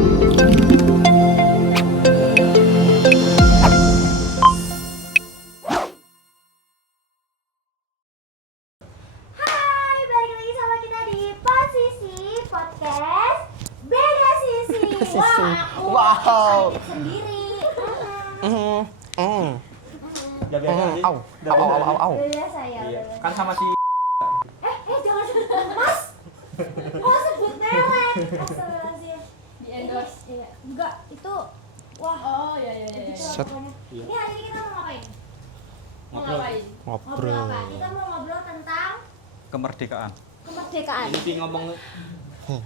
balik lagi sama kita di Posisi Podcast Beda Sisi. Wah, aku excited sendiri. Udah biasa sih. Au. Udah biasa ya. Iya. Udah. Kan sama si Jangan sebut Mas. Kok sebut merek? Astagfirullahaladzim. Di endorse. Iya. Enggak, itu wah. Oh iya. Gitu Set. pokoknya. Iya. Ini hari ini kita mau ngapain? Mau ngapain? Ngobrol apa? Kita mau ngobrol tentang kemerdekaan. kemerdekaan. ini sih ngomong Najim.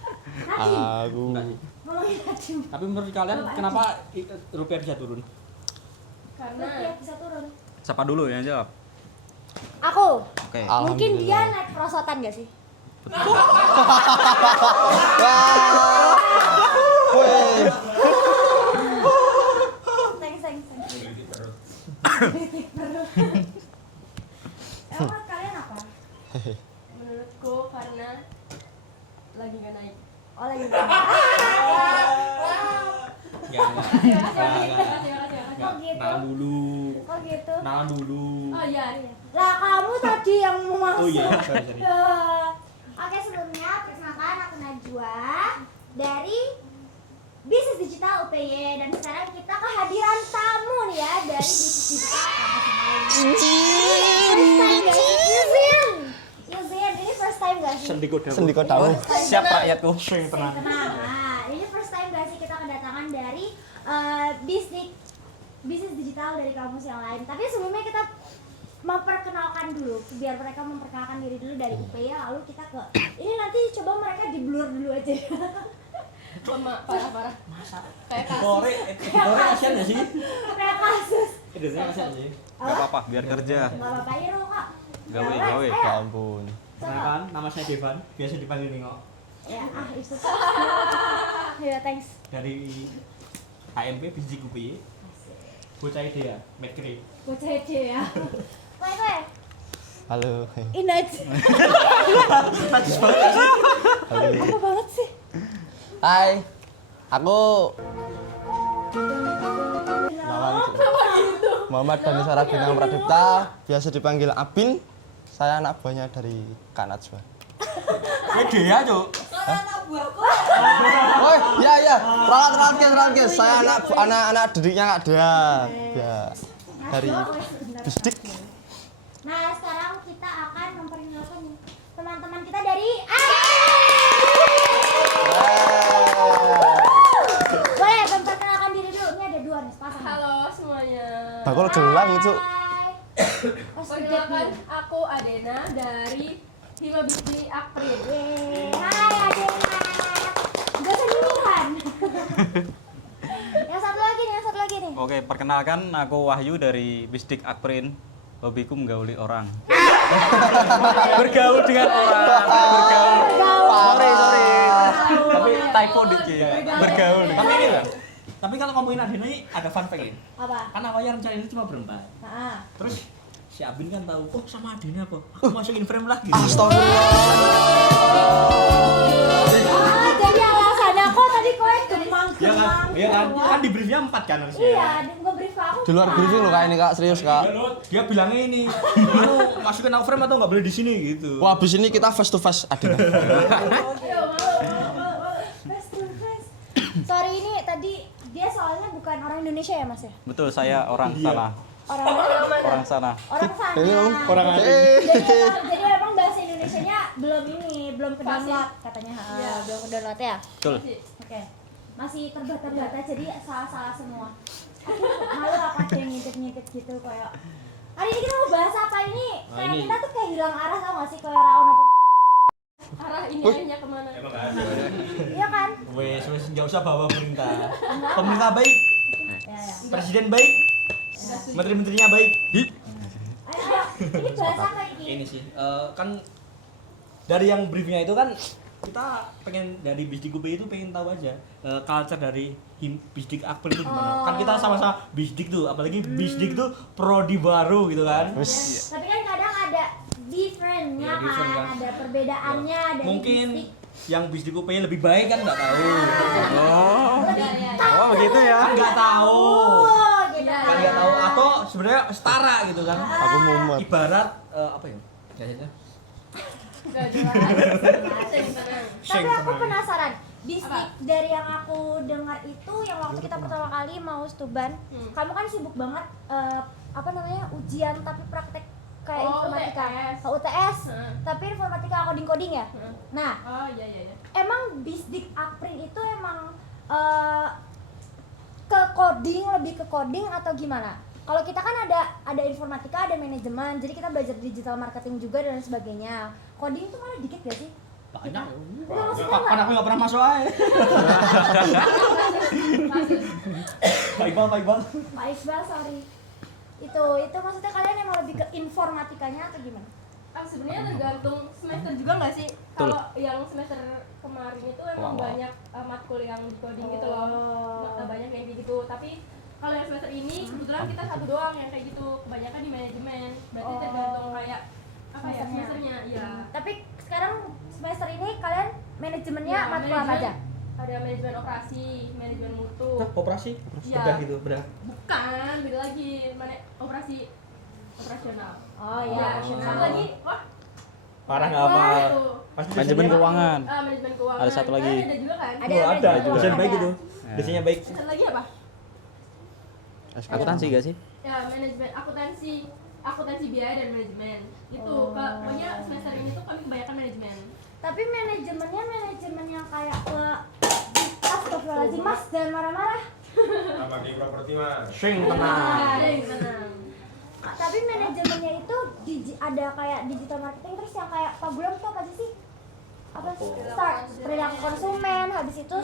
Aku enggak sih. Ngomongin Najim. Tapi menurut kalian kenapa rupiah bisa turun? Karena Rupiah bisa turun. Siapa dulu yang jawab? Aku. Oke. Mungkin dia Alhamdulillah. naik perosotan gak sih? Weh, Thanks. Emang kalian apa? menurutku karena lagi nggak naik. Oh lagi Enggak. Kok gitu? Nahan dulu. Kok gitu? Nahan dulu. Oh iya. Lah kamu tadi yang mau masuk. Oh iya, sorry. Ya. Oke, sebelumnya perkenalkan aku Najwa dari Bisnis Digital UPY, dan sekarang kita kehadiran tamu nih ya dari Bisnis Digital Yuzin, ini first time gak sih? sendiko tahu. Siap rakyatku. Sing tenang. Nah, ini first time gak sih kita kedatangan dari bisnis digital dari kampus yang lain. Tapi sebelumnya kita memperkenalkan dulu, biar mereka memperkenalkan diri dulu dari UPY, lalu kita ke ini nanti coba mereka di blur dulu aja. Cuma parah. Kayak kasus. Kore kasihan enggak sih? Kayak kasus. Idenya kasihan sih. Gak apa-apa, biar kerja. Nggak apa-apa, ini dulu kak. Gawe. Ya ampun. Kenalkan, nama saya Devan, biasa dipanggil Ningo. Ya, itu. Ya, thanks. Dari HMP Bisnis UPY. Bocah ide ya, Medcre. Bocah aja ya. Kowe. Halo. Inaj. Najis banget sih. Halo. Apa banget sih? Hai. Aku Muhammad Dani Sarabina Pradipta, biasa dipanggil Abin. Saya anak buahnya dari Kak Najwa. Ide ya, Cuk. Oh iya. Ralat guys. Saya anak didiknya Kak Dea. Ya. Dari Bisdik. Nah, sekarang kita akan memperkenalkan teman-teman kita dari Boleh memperkenalkan diri dulu. Ini ada dua nih sepasang. Halo semuanya. Bakul gelang itu. Perkenalkan aku Adena dari Hima Bisnis Akprid. Hai Adena. Gak sendirian. Yang satu lagi nih. Oke, perkenalkan aku Wahyu dari Bisdik Akprin. Hobiku menggauli orang. Bergaul dengan orang. Sorry. Tapi typo dikit. Bergaul. Tapi ini loh. Tapi kalau ngomongin Adena ini ada fun fact ini. Apa? Kan awalnya rencana ini cuma berempat. Nah, Terus si Abin kan tahu, oh sama Adena apa? Aku masukin frame lah gitu. Astagfirullah. jadi alasannya kok tadi kowe gemang. Iya kan? Kan di briefnya 4 kan harusnya. Iya, gue brief aku. Di luar briefing loh Kak ini Kak, serius Kak. Dia bilangnya ini, lu masukin aku frame atau nggak boleh di sini gitu. Wah, abis ini kita face to face Adina. Face to face. Sorry, ini tadi dia soalnya bukan orang Indonesia ya, Mas ya? Betul, saya orang sana. Orang mana? Orang sana. Orang sana. Ini om, Orang Jadi emang bahasa Indonesianya belum ke download katanya. Iya. Belum ke download ya. Betul. Oke. Masih terbata-bata jadi salah-salah semua. Aduh, malu apa sih yang ngintip-ngintip gitu kayak. Hari ini kita mau bahas apa ini? Kayak ini. kita tuh kayak hilang arah, tau gak sih, kayak Raon apa? Arah ini arahnya kemana? Iya kan? Wes, nggak usah bawa pemerintah. Pemerintah baik, Ya. presiden baik, menteri-menterinya baik. Ayo. Ini bahas apa ini? Ini sih, kan dari yang briefnya itu kan kita pengen dari Bisdik UPY itu pengen tahu aja culture dari Bisdik Akprid itu gimana. Kan kita sama-sama Bisdik tuh, apalagi Bisdik tuh prodi baru gitu kan. Tapi kan kadang ada different-nya Iya, different kan, kan. ada perbedaannya dari Mungkin bistik. yang Bisdik UPY lebih baik kan nggak tahu. Lebih begitu ya. Kan nggak tahu. Oh, gitu. Iya. Kan nggak tahu atau sebenarnya setara gitu kan. Aku mumet. Ibarat apa ya? Kayaknya. Gak jelas. Sing tenang. Tapi aku penasaran. Bistik Apa? dari yang aku dengar itu yang waktu kita pertama kali mau stuban, kamu kan sibuk banget apa namanya ujian tapi praktek kayak Oh, informatika, UTS. UTS, Heeh. tapi informatika coding ya. Heeh. Nah, Oh iya. emang Bisdik Akprin itu emang ke coding, lebih ke coding atau gimana? Kalau kita kan ada informatika, ada manajemen, jadi kita belajar digital marketing juga dan sebagainya. Coding tuh malah dikit gak sih? Banyak. Enggak, maksudnya Kan aku nggak pernah masuk aja. Pak Iqbal. Pak Iqbal, sorry. Itu maksudnya kalian emang lebih ke informatikanya atau gimana? Sebenarnya tergantung semester juga nggak sih? Betul. Kalau yang semester kemarin itu emang banyak matkul yang di coding gitu loh, banyak yang kayak gitu. Tapi kalau yang semester ini kebetulan kita satu doang yang kayak gitu, kebanyakan di manajemen. Berarti tergantung kayak apa ya semesternya, ya. Tapi sekarang semester ini kalian manajemennya Ya, matkul apa aja? Ada manajemen operasi, manajemen mutu. Operasi. Iya. Bedah gitu, bedah. Bukan, beda lagi. Operasi operasional. Oh Ya, iya, satu lagi, wah, Parah nggak apa? itu. Pasti Manajemen dosennya- keuangan. Manajemen keuangan. Ada satu lagi. Ada juga kan? Ada. Oh, ada. manajemen Dosen keuangan baik ada. gitu. Ya. Dosennya baik. Satu lagi apa? Akuntansi gak sih? Ya, manajemen akuntansi biaya dan manajemen. Itu pokoknya semester ini tuh kami kebanyakan manajemen. Tapi manajemennya manajemen yang kayak astagfirullahaladzim mas, jangan marah-marah. Sama di properti mas. Sing tenang. Tenang. Tapi manajemennya itu ada kayak digital marketing, terus yang kayak Pagulam tuh apa aja sih? Apa sih? Perilaku konsumen, habis itu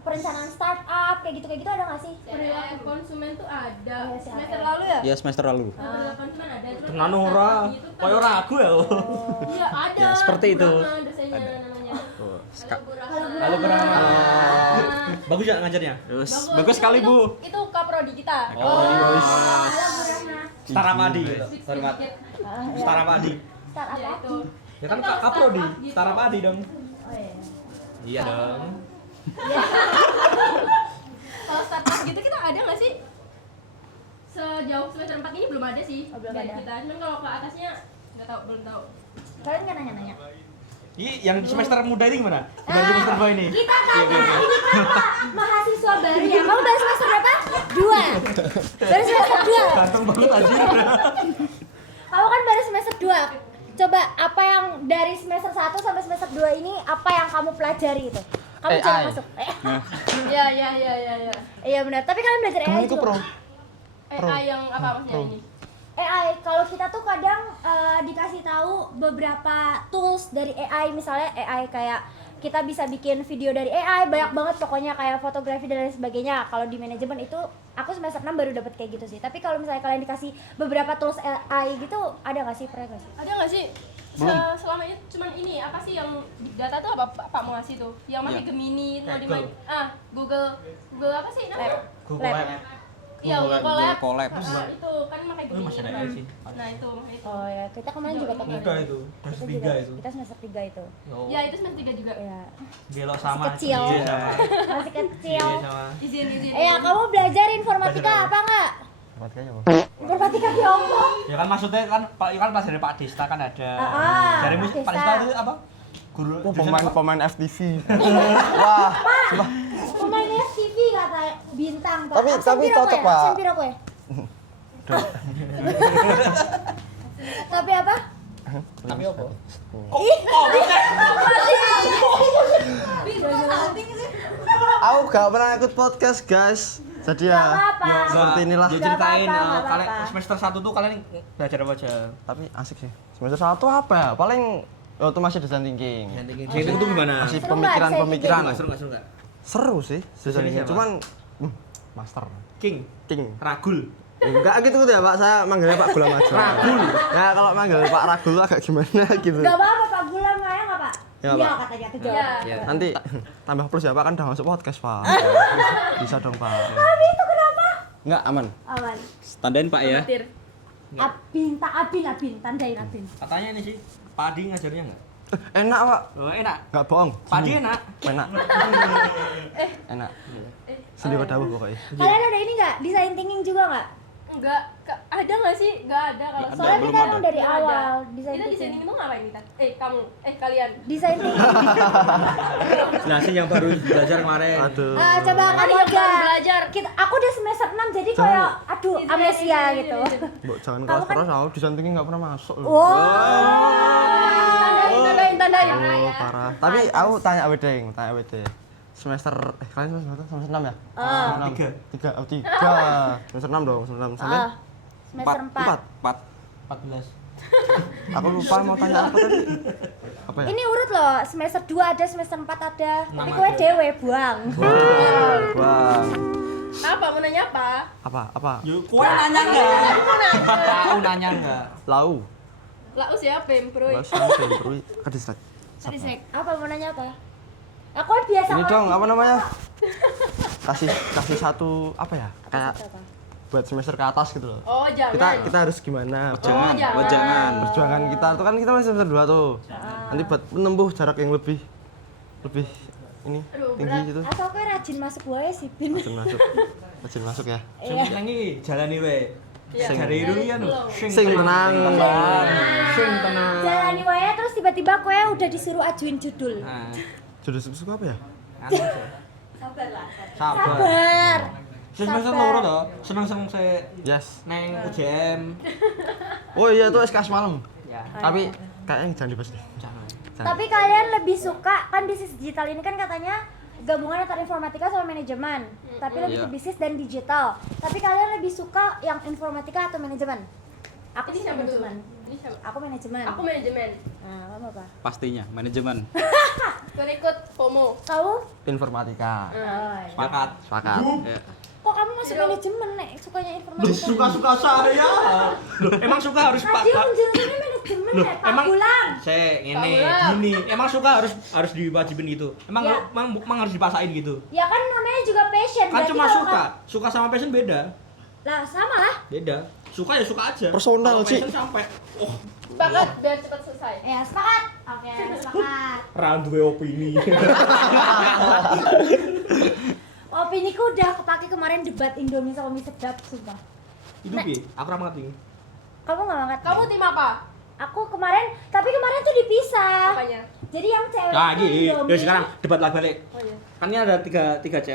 perencanaan startup, kayak gitu ada nggak sih? Perilaku konsumen tuh ada. Iya sih, Semester ada. lalu ya? Ya semester lalu. Perilaku konsumen ada. Terus Tenan ora. itu kan- Kayak ragu ya. Iya, ada. Ya, seperti itu. Burhan dosennya namanya. Halo Burhan. Bagus ya ngajarnya? Terus bagus sekali Bu. Itu kaprodi kita. Oh, Halo Bu Rahma. Setara padi. Sedikit. Hormat. Ya. Setara padi. Start Ya, apa? itu. Ya kan Itu kaprodi, startup gitu. setara padi dong. Oh iya. Iya dong. Kalau startup gitu kita ada nggak sih? Sejauh semester 4 ini belum ada sih. Oh, belum dari ada. kita. Cuman kalau ke atasnya nggak tahu, belum tahu. Kalian nggak nanya-nanya? Ini yang semester muda ini gimana? Dari semester 2 ini. Kita tanya, ini kan Pak mahasiswa baru ya. Kamu baru semester berapa? 2. Baru semester 2. Ganteng banget anjir. Kamu kan baru semester 2. Coba apa yang dari semester 1 sampai semester 2 ini apa yang kamu pelajari itu? Kamu AI. jangan masuk. Iya. Iya benar. Tapi kalian belajar AI Itu juga. pro. AI yang apa maksudnya ini? AI kalau kita tuh kadang dikasih tahu beberapa tools dari AI, misalnya AI kayak kita bisa bikin video dari AI, banyak banget pokoknya kayak fotografi dan lain sebagainya. Kalau di manajemen itu aku semester 6 baru dapat kayak gitu sih. Tapi kalau misalnya kalian dikasih beberapa tools AI gitu, ada nggak sih? Pernah nggak sih? Ada nggak sih? Selama ini cuman ini apa sih yang big data tuh apa Pak mau ngasih tuh? Yang pakai Iya. Gemini, mau Kayak dimain Google apa sih namanya? Google Lab. Lab. Iya, Google Google Lab. Colab. Itu kan pakai Oh, Gemini. masih ada kan. AI sih. Nah, itu. Oh ya, kita kemarin juga pakai. Muda itu, Kita semester juga, 3 itu. kita semester 3 itu. Oh. Ya, itu semester 3 juga. Ya, Belok sama. kecil. Iya sama. masih kecil. Iya sama. Izin. Ya, kamu belajar informatika Belajar apa enggak? Informatika apa? Informatika Tiongkok. Ya kan maksudnya kan dari Pak Desta kan ada. Dari Pak Pak Desta. Desta itu apa? Guru Oh, dosen apa? pemain FTV. Wah, Pemainnya TV kata bintang Pak. Tapi- Absen tapi piro cocok, kowe? Pak. Absen piro kowe? Tapi apa? Tapi apa? aku gak pernah ikut podcast, guys. Jadi Gak ya, apa-apa. seperti inilah. Ya Nggak ceritain apa-apa, nggak kalian apa-apa. semester 1 tuh kalian belajar apa aja? Tapi asik sih. Semester 1 apa ya? Paling waktu masih design thinking. Jadi itu gimana? Masih Seru nggak pemikiran-pemikiran. design Seru nggak? Seru sih design thinking. siapa? Cuman master King, king. Ragul. Enggak gitu ya, Pak. Saya manggilnya Pak Gulam aja. Ragul. Nah, kalau manggil Pak Ragul tuh agak gimana gitu. Gak apa-apa Pak Gulam kayak nggak Pak? Ya, Iya Pak. katanya tuh Iya. jawab. Iya. Nanti tambah plus ya, Pak, kan udah masuk podcast, Pak. Bisa dong, Pak. Tapi itu kenapa? Enggak aman. Aman. Tandain Pak ya. Petir. Abin, tandain Abin. Katanya ini sih, Padi ngajarnya nggak? Enak, Pak. Oh enak. Enggak bohong. Padi enak. Enak. enak. Sendiri dawuh pokoknya. Kalian ada ini nggak? Design thinking juga nggak? Enggak, ada nggak sih? Enggak ada kalau Ada, Soalnya belum kita ada. emang dari Nggak ada. awal design Kita desain thinking. itu ngapain kita? Kamu, kalian. Design thinking. Jelasin yang baru belajar kemarin. Aduh. Coba Tadi kamu yang aja. baru belajar. Aku udah semester 6 jadi Jangan. kayak aduh amnesia gitu. Mbok jangan Kamu kelas kan- terus, aku desain thinking enggak pernah masuk loh. Tandain. Oh, parah. Tapi aku tanya awet. Semester kalian semester 6 ya? Tiga. 3. Oh, 3. Semester 6 dong, semester 6 sampai Semester 4. 14. Aku lupa mau tanya apa tadi. Apa ya? Ini urut loh, semester 2 ada, semester 4 ada. Tapi Nama kowe ada. dewe buang. Wah. Apa mau nanya apa? Apa? Yuk, kowe nanya enggak? Tahu nanya enggak? Lau. Laus ya, Pemproy. Lau sampai berui. Kedistrak. Tadi sek, apa mau nanya apa? Aku biasa Ini banget dong, sih. apa namanya? Kasih satu apa ya? Kayak Apa? buat semester ke atas gitu loh. Oh, jangan. Kita harus gimana? Jangan, jangan. jangan. Perjuangan kita tuh kan kita masih semester 2 tuh. Nanti buat menempuh jarak yang lebih ini Aduh, tinggi berat. gitu. Asal kowe rajin masuk wae sih, Bin. Rajin masuk ya. Sing nyanyi jalani we. Iya. Jare itu kan Sing tenang. Sing tenang. Jalani wae terus tiba-tiba kowe udah disuruh ajuin judul. Nah, Judul suka apa ya? sabar. Sabar. Semester Sabar. loro to, seneng-seneng se Yes. neng UJM. Oh iya itu SKS malam. Ya. Tapi kayaknya jangan dibahas deh. Jangan. Tapi kalian lebih suka kan bisnis digital ini kan katanya gabungan antara informatika sama manajemen. Tapi lebih Iya. ke bisnis dan digital. Tapi kalian lebih suka yang informatika atau manajemen? Aku Ini sih siapa dulu? manajemen. Ini siapa? Aku manajemen. Aku manajemen. Nah, kamu apa? Pastinya manajemen. Kau ikut FOMO. Tahu? Informatika. Oh, iya. Sepakat. Sepakat. Ya. Kok kamu masuk manajemen, Nek? Sukanya informatika? Suka-suka saya. Loh, emang suka harus Tadi yang jurusannya manajemen, Nek. Pak emang- Bulang. ini Paula. gini. Emang suka harus diwajibin gitu. Emang Ya. emang harus dipasain gitu. Ya kan namanya juga passion. Kan berarti cuma kalau suka. Suka sama passion beda. Lah, sama lah. Beda. Suka ya suka aja. Personal, Kalau Ci. passion sampai Sepakat biar cepat selesai. Ya, sepakat. Oke, sepakat. randuwe opini. Opiniku udah kepake kemarin debat Indomie sama mie sedap, sumpah. Itu piye? Aku ra ngerti. Kamu nggak ngangkat? Kamu tim apa? Aku kemarin, tapi kemarin tuh dipisah. Apanya? Jadi yang cewek Nah, itu gini. Indomie. Ya sekarang debat lagi balik. Oh iya. Kan ini ada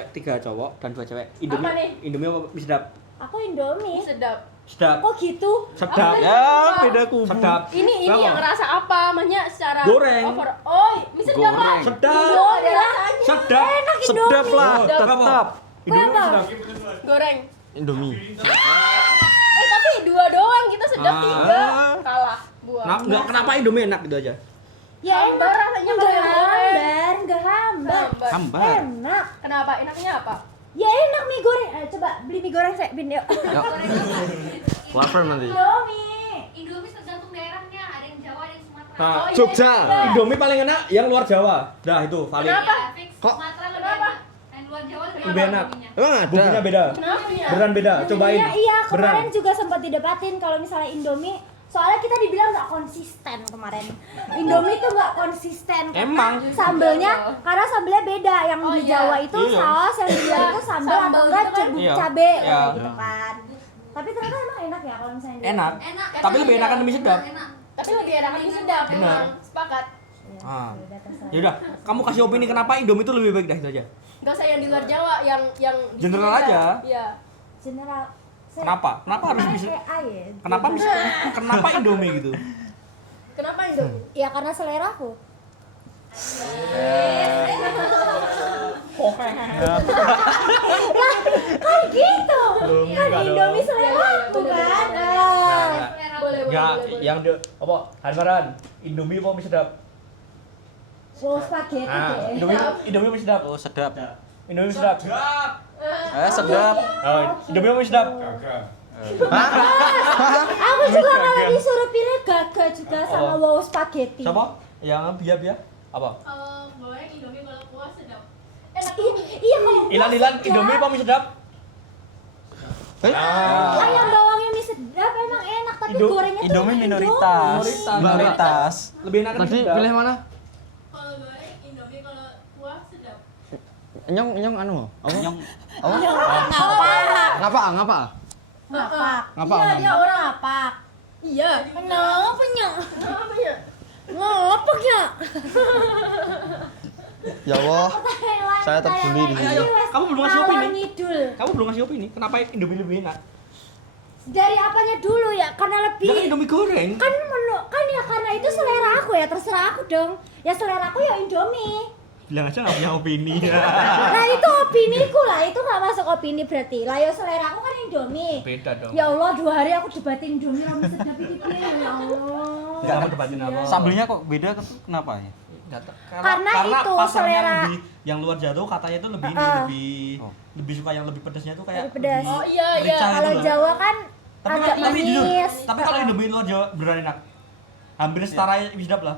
tiga cowok dan 2 cewek. Indomie. Apa nih? Indomie apa mie sedap? Aku Indomie. Sedap. Sedap. Kok gitu? Sedap. Apa? Ya, beda kubu. Sedap. Ini Apa? yang ngerasa apa? Maksudnya secara Goreng. over. Oh, mie sedap lah. Goreng. Sedap. Indomie lah. Sedap. Enak Sedap Indomie. lah, Sedap. tetap. Indomie Apa? sedap. Goreng. Indomie. Tapi 2 doang, kita sedap 3. Ah. Kalah. Buang. Nah, enggak kenapa Indomie enak gitu aja. Ya Hambar enak. rasanya Enggak kalau yang goreng. hambar, enggak hambar. Hambar. Hambar. Enak. Kenapa? Enaknya apa? Ya enak mie goreng. Coba beli mie goreng saya, Bin, yuk. Lapar nanti. Indomie. Indomie tergantung daerahnya, ada yang Jawa, ada yang Sumatera. Nah, Oh, iya. Jogja. Indomie paling enak yang luar Jawa. Dah itu paling. Kenapa? Ya, fix. Kok? Sumatera lebih Kenapa? enak. Yang luar Jawa lebih Lebih enak. bumbunya. Emang ada? Bumbunya beda. Kenapa ya? Beneran beda. Cobain. Iya, kemarin Beneran. juga sempat didebatin kalau misalnya Indomie, soalnya kita dibilang nggak konsisten kemarin. Indomie tuh nggak konsisten. karena Emang. karena sambelnya beda. Yang Oh, di iya. Jawa itu Iya. saus, yang di luar itu sambel Sambel atau enggak gitu kan? cebuk Iya. cabe Iya. kayak gitu kan. Tapi ternyata emang enak ya kalau misalnya di- Enak. Enak. Tapi lebih enakan mie sedap. Enak. Tapi lebih enak mie sedap. Benar. Memang. Sepakat. Ah. Beda terserah. Ya udah, kamu kasih opini kenapa Indomie itu lebih baik dah itu aja. Enggak usah yang di luar Jawa, yang di General sini aja. Iya. General. Kenapa? Kenapa harus Kemarin bisa? AI ya. Kenapa Indomie gitu? Kenapa Indomie? Ya karena selera aku. Kan gitu. Kan Indomie selera aku kan. Ah. Boleh, boleh, Enggak, boleh, boleh. yang de apa? Hanbaran. Indomie apa mie sedap? Wow, spaghetti Ah, deh. Indomie mie sedap. Oh, sedap. Indomie mie sedap. Sedap. Oh, Indomie apa mie sedap? Gagah. Aku juga kalau disuruh pilih gagal juga sama Oh. wow spaghetti. Siapa? Yang bia-bia? Apa? Kalau goreng Indomie kalau kuah sedap. Iya kalau Ilan-ilan Indomie apa mie sedap? ayam bawangnya mie sedap emang enak tapi Indo- gorengnya tuh Indomie emang minoritas. Minoritas. Lebih enak Tadi pilih mana? Kalau goreng Indomie kalau kuah sedap. Nyong anu. Apa? Nyong Apa? Ngapa? Ngapa? Iya, dia orang apa? Iya. Kenapa nyok? Apa ya? Ngapa nyok? Ya Allah. Saya terbuli di sini. Kamu belum ngasih opini. Ngidul. Kamu belum ngasih opini. Kenapa Indomie lebih enak? Dari apanya dulu ya? Karena Ya kan lebih Indomie goreng. kan ya karena itu selera aku ya, terserah aku dong. Ya selera aku ya Indomie. Bilang aja nggak punya opini. Nah itu opiniku lah, itu nggak masuk opini berarti. Lah ya selera aku kan Indomie. Beda dong. Ya Allah, 2 hari aku debatin Indomie rame sedap iki piye ya Allah. Enggak kamu debatin apa? sambelnya kok beda kenapa ya? Karena itu pasarnya selera. lebih, yang luar jatuh katanya itu lebih lebih suka yang lebih pedasnya tuh kayak Lebih pedas. Oh, iya, iya. merica gitu Kalau loh. Jawa kan agak tapi jujur, manis. tapi kalau Indomie luar Jawa beneran enak. Hampir setara mie sedap lah.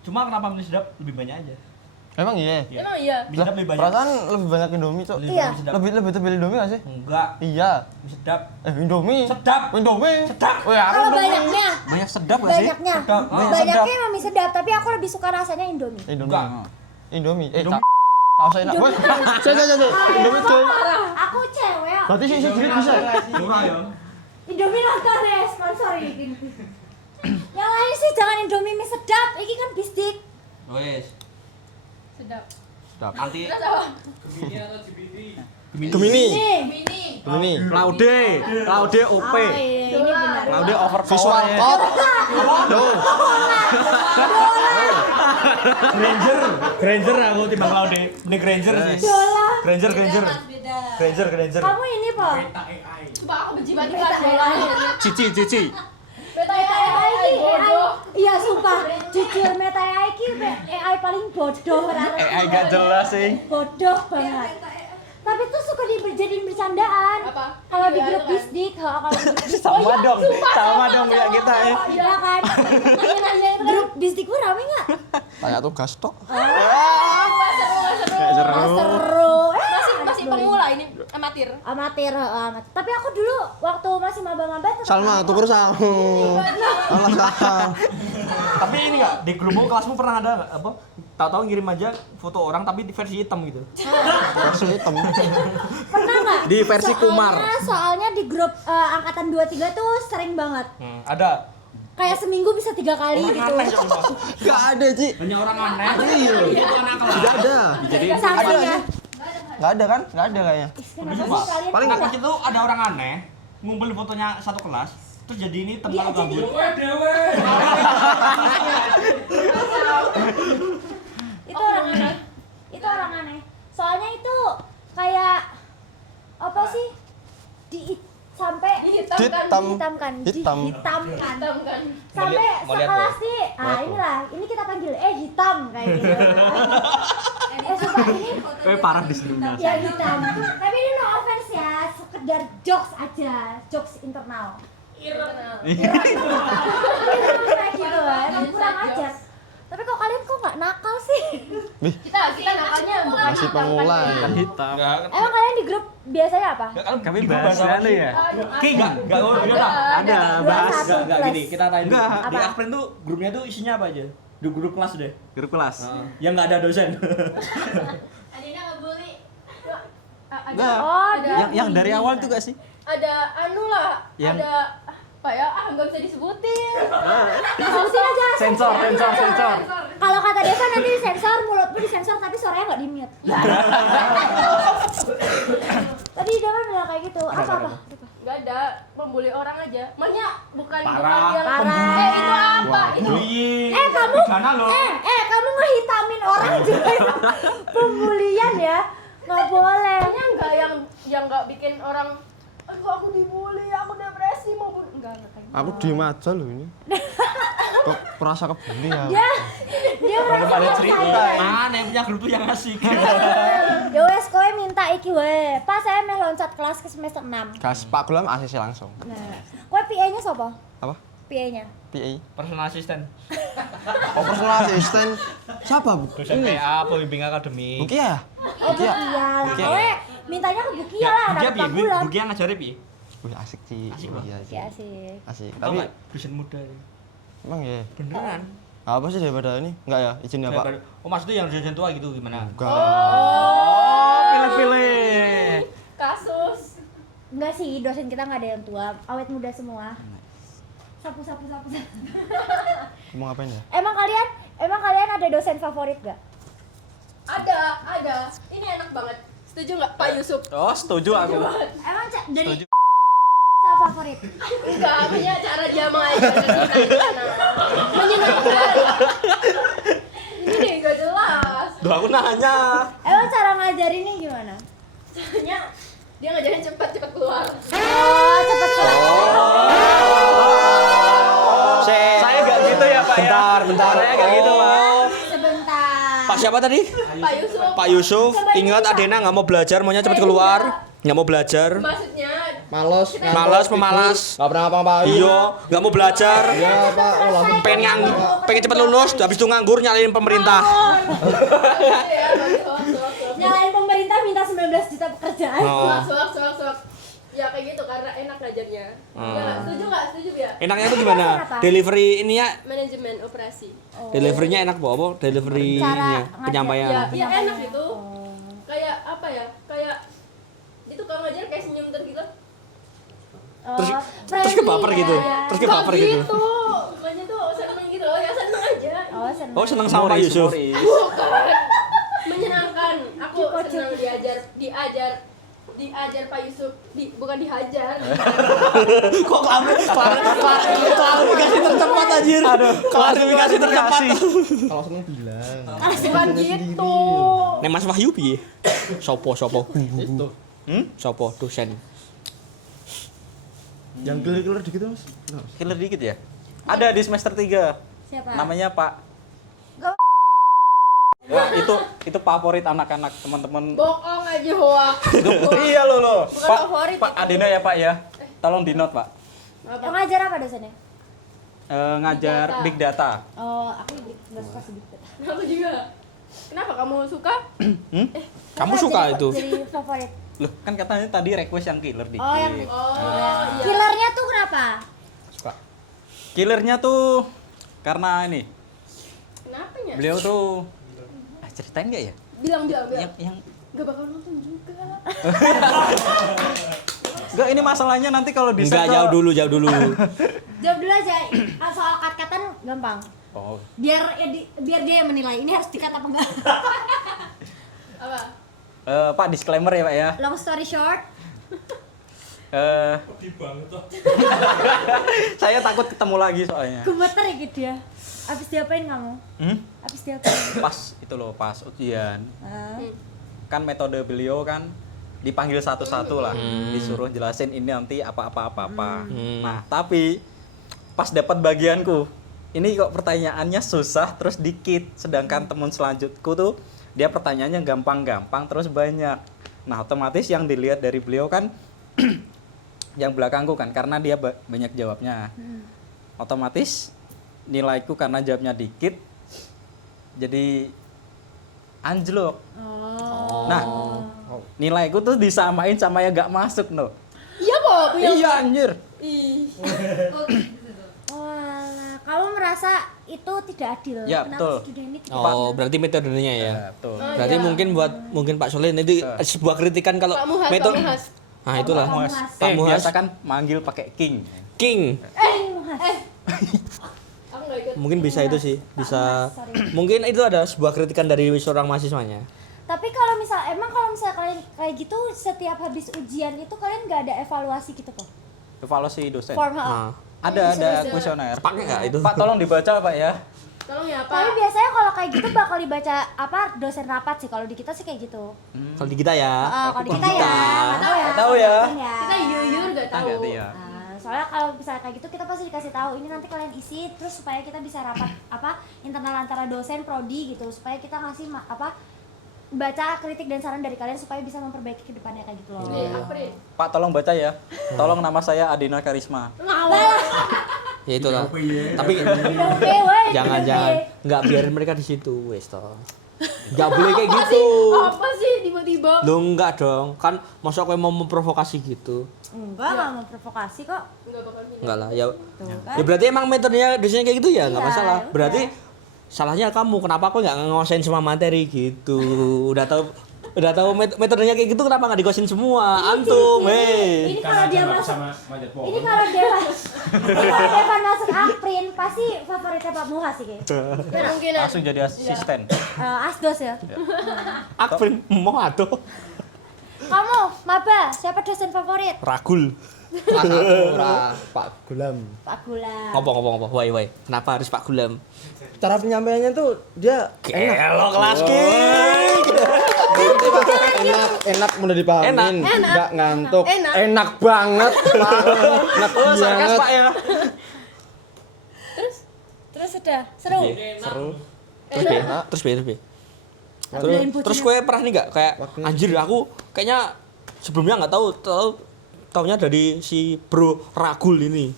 Cuma kenapa mie sedap lebih banyak aja? Emang iya. Emang iya. Mie sedap lebih banyak. Perasaan lebih banyak Indomie, Cok. Iya. Mie sedap. Lebih tebel Indomie gak sih? Enggak, Iya. mie sedap. Indomie. Sedap. Indomie. Sedap. Oh ya, Kalau banyaknya, Banyak sedap gak sih? banyaknya, Sedap. banyaknya emang mie sedap, tapi aku lebih suka rasanya Indomie. Indomie. Enggak. Indomie. Indomie. Saus enak. Woi, saya. Indomie tuh. Aku cewek. Berarti sih duit bisa. Murah ya. Indomie langka deh, sponsor ini. Yang lain sih jangan Indomie mie sedap, ini kan bistik. Wes. Sedap. Nanti Terus apa? Gemini. Nih. Gemini. Claude OP. Ini benar. Claude overpower. Visual core. Tuh. Granger aku timbang Laude. Ini Granger sih. Dola. Granger. Kamu ini, Po. Sumpah aku benci banget kelas bola. Cici. Beta Meta AI ki AI. bodoh. Iya, sumpah. Jujur Meta AI ki AI paling bodoh. AI gak jelas sih. Bodoh banget. Tapi tuh suka dijadiin bercandaan. Apa? Kalau di Iya, grup itu kan. bisdik, kalau di grup bisdik. Sama dong, sama dong kayak kita ya. Oh, iya kan. Grup bisdik pun rame nggak? Kayak tugas tok. Gak seru. Oh, seru. Masih pemula ini amatir. Amatir, amatir. Tapi aku dulu waktu masih maba-maba tetap Salma, tukur samu. Allah saham. Tapi ini enggak di grupmu kelasmu pernah ada enggak apa? Tahu-tahu ngirim aja foto orang tapi di versi hitam gitu. Langsung hitam. pernah nggak? Di versi Kumar. Soalnya di grup angkatan 23 tuh sering banget. Ada. Kayak seminggu bisa 3 kali gitu. Gak ada, Ci. Banyak orang aneh. Iya. Itu anak kelas. Gak ada. Dijadiin Sanksinya. Gak ada kan? Gak ada kayaknya. Kenapa sih kalian? Paling Nah, pas itu ada orang aneh ngumpulin fotonya satu kelas terus jadi ini Dia tempat jadi gabut. itu orang aneh. Itu orang aneh. Soalnya itu kayak apa sih? Sampai Dihitamkan. Hitam. dihitamkan. Hitam kan. Sampai Mau lihat, sekelas Bro? nih. Ah, inilah. Ini kita panggil hitam kayak gitu. Sumpah ini parah diskriminasi. ya hitam. Tapi ini no offense ya, sekedar jokes aja, jokes internal. Kayak gitu kan, kurang ajar. Tapi kok kalian kok nggak nakal sih? Kita nakalnya bukan Masih pemula ya. Kan hitam. Enggak. Emang kalian di grup biasanya apa? Kami bahas anu ya. King enggak udah. Ada bahas. Enggak gini, kita tanya dulu. Enggak. Di Apa? Akpren tuh grupnya tuh isinya apa aja? Di grup kelas deh. Grup kelas. Yang enggak ada dosen. Adina ngebully. Enggak. Oh, Yang dari awal tuh gak sih? Ada anu lah, Yang- ada apa ya? Nggak bisa disebutin. Sebutin aja. Sensor. Kalau kata Deva nanti disensor, mulutmu disensor tapi suaranya nggak di-mute. Tadi Deva bilang kayak gitu. Apa? Nggak ada, membuli orang aja. Makanya bukan Parah. yang Parah. itu apa? Itu Bullying. Kamu Gana loh. kamu ngehitamin orang juga pembulian ya? Nggak boleh. Makanya nggak yang nggak bikin orang aduh aku dibully, aku depresi mau bunuh. Enggak kayak gitu. Aku diem aja loh ini. Kok merasa kebuli ya? Dia merasa ada cerita. percaya. Mana yang punya grup tuh yang asik. Ya wes kowe minta iki wae. Pak saya meh loncat kelas ke semester 6. Gas Pak Gulam ACC langsung. Nah, kowe PA-nya sapa? Apa? PA-nya. PA. Personal assistant. Oh, personal assistant. Siapa, Bu? Dosen PA, pembimbing akademik. Bukia ya? Oh, Bukia lah. Bukia. Kowe mintanya ke Bukia lah, Bukia dapat piye? bulan. Bukia ngajari piye? Wih, asik, Ci. Asik, Bang. Iya, Ya sih. Asik. Tahu Tapi nggak? Dosen muda ya. emang ya. Beneran. Apa sih daripada ini? Enggak ya? Izin ya, Pak. Oh maksudnya yang dosen tua gitu gimana? Enggak. Oh, sih, dosen kita nggak ada yang tua, awet muda semua. Sapu. Mau ngapain ya? Emang kalian ada dosen favorit gak? Ada. Ini enak banget. Setuju nggak, Pak Yusuf? Oh, setuju aku. Emang dari Setuju. favorit? Enggak, punya cara dia mengajarkan kita di sana. Menyenangkan. Ini deh nggak jelas. Duh, aku nanya. Emang cara ngajarinnya gimana? Caranya dia ngajarin cepat keluar. Oh, cepet kelar. Saya nggak gitu ya, Pak ya. Bentar. Saya nggak gitu, Pak. Sebentar. Pak siapa tadi? Pak Yusuf. Pak Yusuf. Ingat Adena nggak mau belajar, maunya cepet keluar. Nggak mau belajar. Maksudnya Malas, pemalas. Nggak pernah apa-apa. Iya, nggak mau belajar. Iya Pak, oh, langsung. Pengen cepet lulus, habis itu nganggur nyalain pemerintah. ya, Nyalain pemerintah minta 19 juta pekerjaan. Oh. Suak. Ya kayak gitu karena enak ngajarnya. Ya, setuju nggak? Setuju ya? Enaknya tuh gimana? Kenapa? Delivery ini ya, Manajemen operasi. deliverynya enak apa? Deliverynya, Cara penyampaian. Ya enak gitu. Kayak apa ya? Kayak itu kalau ngajar kayak senyum gitu. Terus kebaper gitu. Terus kebaper gitu. Makanya tuh seneng gitu loh, ya seneng aja. Oh, seneng. Oh, seneng sama Pak Yusuf. Bukan. Menyenangkan. Aku senang diajar Pak Yusuf, bukan dihajar. Kok klarifikasi tercepat anjir. Klarifikasi tercepat. Kalau seneng bilang. Bukan gitu. Nek Mas Wahyu piye? Sopo? Itu. Sopo dosen? Yang killer dikit Mas. Killer dikit ya. Ada di semester 3. Siapa? Namanya Pak. Gak- Ya, itu favorit anak-anak teman-teman. Bohong aja hoak. Iya loh. Bukan Pak, favorit Pak itu. Adina ya, Pak ya. Tolong di note, Pak. Yang ngajar apa dosennya? Ngajar Big big data. Oh, aku nggak suka sedikit. Aku juga. Kenapa kamu suka? Kamu suka itu? Jadi favorit. Loh, kan katanya tadi request yang killer dikit. Oh, yang Iya. killernya tuh kenapa? Killernya tuh karena ini. Kenapanya? Beliau tuh ceritain nggak ya? Bilang. Yang Gak bakal nonton juga. Enggak, ini masalahnya nanti kalau di Enggak, jauh dulu. Jawab dulu aja. Soal kat-katan gampang. Oh. Biar dia yang menilai. Ini harus dikat apa enggak? Apa? Pak, disclaimer ya, Pak ya. Long story short, Saya takut ketemu lagi soalnya. gemeter ya gitu ya. Abis diapain kamu? Abis diapain? Pas ujian. Ah. Kan metode beliau kan dipanggil satu-satu lah, disuruh jelasin ini nanti apa. Nah, tapi pas dapat bagianku, ini kok pertanyaannya susah terus dikit, sedangkan teman selanjutku tuh dia pertanyaannya gampang-gampang terus banyak. Nah, otomatis yang dilihat dari beliau kan yang belakangku kan karena dia banyak jawabnya. Otomatis nilaiku karena jawabnya dikit jadi anjlok. Nah, nilaiku tuh disamain sama yang gak masuk no. Iya kok. Iya anjir. Ih. Walah, kamu merasa itu tidak adil. Ya, Kenapa betul. student ini tidak Oh, berarti metodenya ya. Betul. Berarti mungkin Pak Soleh itu sebuah kritikan kalau Pak Muhas, metode. Pak Muhas. Nah, itulah. Pak Mas, Muhas. Pak Muhas. biasa kan manggil pakai king. King. Aku gak ikut. Mungkin bisa itu sih, bisa. Muhas, sorry. Mungkin itu ada sebuah kritikan dari seorang mahasiswanya. Tapi kalau misal kalian kayak gitu setiap habis ujian itu kalian nggak ada evaluasi gitu kok? Evaluasi dosen. Form Nah, Ada kuesioner. pakai nggak itu? Pak, tolong dibaca, Pak ya. Tolong ya Tapi Pak. biasanya kalau kayak gitu bakal dibaca dosen rapat sih. Kalau di kita sih kayak gitu. Kalau di kita ya. Kalau di kita ya, nggak tahu ya. Nggak tahu ya. Mungkin ya. Kita yuyur gak tahu. Nggak ya. Soalnya kalau misalnya kayak gitu kita pasti dikasih tahu ini nanti kalian isi terus supaya kita bisa rapat internal antara dosen prodi gitu supaya kita ngasih baca kritik dan saran dari kalian supaya bisa memperbaiki ke depannya kayak gitu loh. Nih, April. Pak, tolong baca ya. Tolong, nama saya Adina Karisma. Ya itulah. Tapi Oke, woi. jangan nggak biarin mereka di situ, wes toh. Nggak boleh kayak gitu. Apa sih tiba-tiba? Lo enggak dong, kan masa aku mau memprovokasi gitu. Enggak mau provokasi kok. Enggak bakal gini. Enggak lah, ya. Tuh kan. Ya berarti emang metodenya dosennya kayak gitu ya, nggak Iya, masalah. ya Berarti salahnya kamu, kenapa aku nggak nguasain semua materi gitu. Udah tahu Udah tahu metodenya kayak gitu kenapa nggak dikosin semua? Antum, Ini kalau dia masuk sama manjat pohon. ini kalau Devan masuk Aprin pasti favoritnya Pak Muha sih kayaknya. Kemungkinan. Langsung jadi asisten. Asdos ya. Akprin mau atuh. Kamu, Maba, siapa dosen favorit? Ragul. Ora Pak Gulam. Pak Gulam. Ngopo. Wai. Kenapa harus Pak Gulam? Cara penyampaiannya tuh dia Kelo kelas king. enak mudah dipahamin, Enak. nggak ngantuk, Enak. enak banget, enak Oh, sarkas banget. Pak ya. Terus sudah seru. Seru. Terus B. Ambilin bucinya. Terus gue pernah nih nggak kayak anjir aku kayaknya sebelumnya nggak taunya dari si Bro Ragul ini.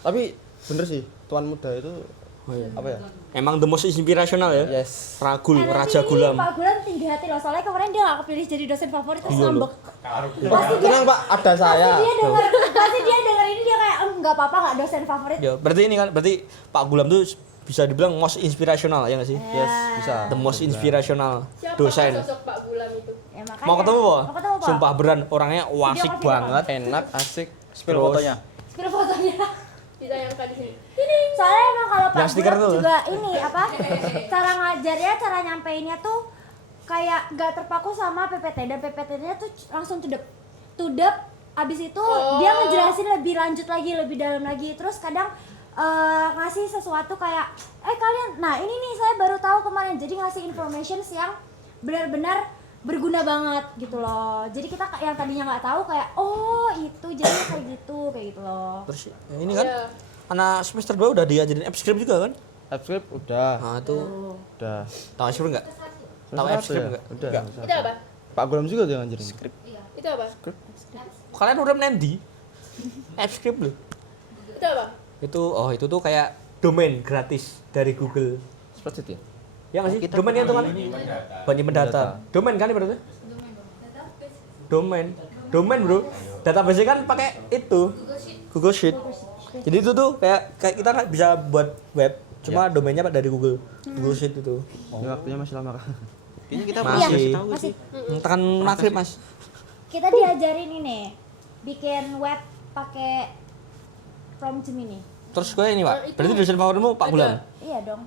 Tapi bener sih, tuan muda itu apa ya? Emang the most inspirational ya. Yes. Ragul, Nanti Raja Gulam. Pak Gulam tinggi hati loh, soalnya kemarin dia gak kepilih jadi dosen favorit terus Iya loh. ngambek. Tenang Pak, ada saya. Pasti dia denger ini dia kayak nggak apa-apa nggak dosen favorit. Ya, berarti Pak Gulam tuh bisa dibilang most inspirational ya nggak sih? Yes, bisa. The most inspirational Siapa dosen. sosok Pak Gulam itu? Ya, makanya. Mau ketemu Pak? Mau ketemu Pak. Sumpah beran orangnya wasik Video call, banget. Enak, asik. Spill Terus. fotonya. Spill fotonya. Ditayangkan di sini. Soalnya emang kalau Pak Yang stiker Gulam tuh. juga ini apa? Cara ngajarnya, cara nyampeinnya tuh kayak gak terpaku sama PPT dan PPT-nya tuh langsung tudep. Abis itu dia ngejelasin lebih lanjut lagi, lebih dalam lagi. Terus kadang ngasih sesuatu kayak kalian, nah ini nih saya baru tahu kemarin. Jadi ngasih information yang benar-benar berguna banget gitu loh. Jadi kita yang tadinya nggak tahu kayak oh itu jadi kayak gitu loh. Terus ini kan Iya. anak semester 2 udah diajarin F-script juga kan? Subscribe udah, Nah, itu udah. tahu F-script enggak? Tahu Satu F-script ya? enggak? Udah. Enggak. Itu apa? Pak Gulam juga dia ngajarin. Itu apa? Kalian udah nendi? F-script loh. Itu apa? Itu tuh kayak domain gratis dari Google. Spreadsheet ya? Ya nggak sih? Domain kan itu kan? Penyimpan data. Domain kan ibaratnya? Domain bro. Database kan pakai itu Google Sheet. Jadi itu tuh kayak kita kan bisa buat web, cuma domainnya pak dari Google Sheet itu. Ya, waktunya masih lama kan? Kayaknya kita Masih. Tekan maghrib mas. Kita diajarin ini bikin web pakai prompt Gemini. Terus gue ini pak. Berarti dosen favoritmu Pak Gulam. Iya dong.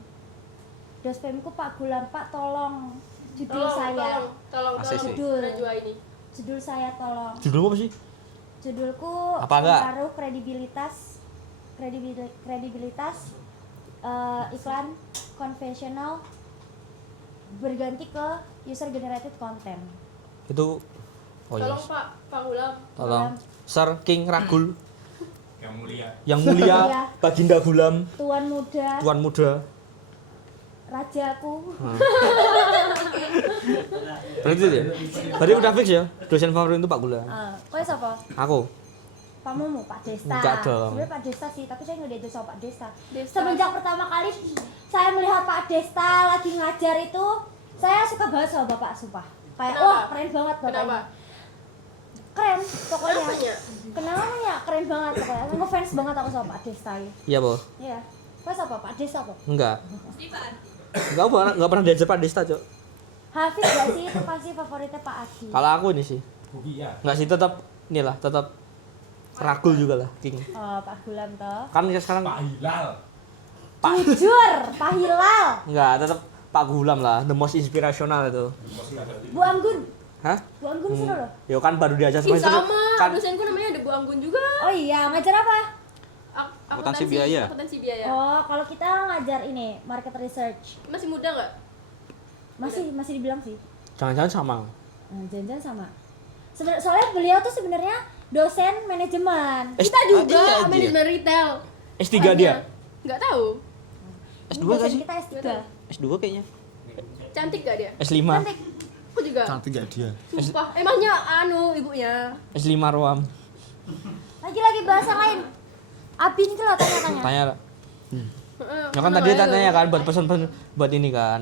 Dosenku Pak Gulam, Pak tolong judul saya. Tolong Masih sih. Judul. Najwa ini. Judul saya tolong. Judulmu apa sih? Judulku Apa enggak? pengaruh kredibilitas iklan konvensional berganti ke user generated content. Itu Tolong Pak Gulam. Tolong. Sir King Ragul Yang mulia. yang mulia Iya. Baginda Gulam, Tuan muda, rajaku. rajaku. Berarti itu ya? Berarti udah fix ya? Dosen favorit itu Pak Gulam. Kowe sapa? Aku. Pak Mumu, Pak Desta. Enggak dong. Sebenarnya Pak Desta sih, tapi saya nggak diajar sama Pak Desta. Desta. Semenjak pertama kali saya melihat Pak Desta lagi ngajar itu, saya suka banget sama Bapak, sumpah. Kayak Kenapa? wah keren banget Bapak Kenapa? ini. Keren pokoknya. Kenapanya? Kenapanya? Keren banget pokoknya. Aku ngefans banget aku sama Pak Desta ya. Iya, Po. Iya. Kowe sapa Pak Desta kok? Enggak. Enggak pernah diajar Pak Desta, Cok. Hafiz gak sih itu pasti favoritnya Pak Adi. Kalau aku ini sih. Bugi ya. Enggak sih, tetap inilah, tetap Ragul juga lah, King. Oh, Pak Gulam toh. Kan ya sekarang Pak Hilal. Jujur, Pak Hilal, enggak, tetap Pak Gulam lah, the most inspirational itu. Bu Anggun. Hah? Bu Anggun seru loh. Yo kan baru diajar Ih, semester sama, kan dosenku namanya ada Bu Anggun juga. Oh iya, ngajar apa? Akuntansi biaya. Akuntansi biaya. Oh, kalau kita ngajar ini market research. Masih muda nggak? Masih dibilang sih. jangan-jangan sama. Nah, jangan sama. Soalnya beliau tuh sebenarnya dosen manajemen. Kita juga iya, dia. manajemen retail. S3 dia. Nggak tahu. S2 gak Dosen sih? kita S3. S2 kayaknya. Cantik gak dia? S5. Cantik. Aku juga. Cantik gak dia? Sumpah. Emangnya ibunya. S5 ruam. Lagi bahasa lain. Abin ke lo tanya-tanya. Tanya lah. Heeh, Ya kan mana tadi nggak ada tanya tuh? kan buat pesan-pesan buat ini kan.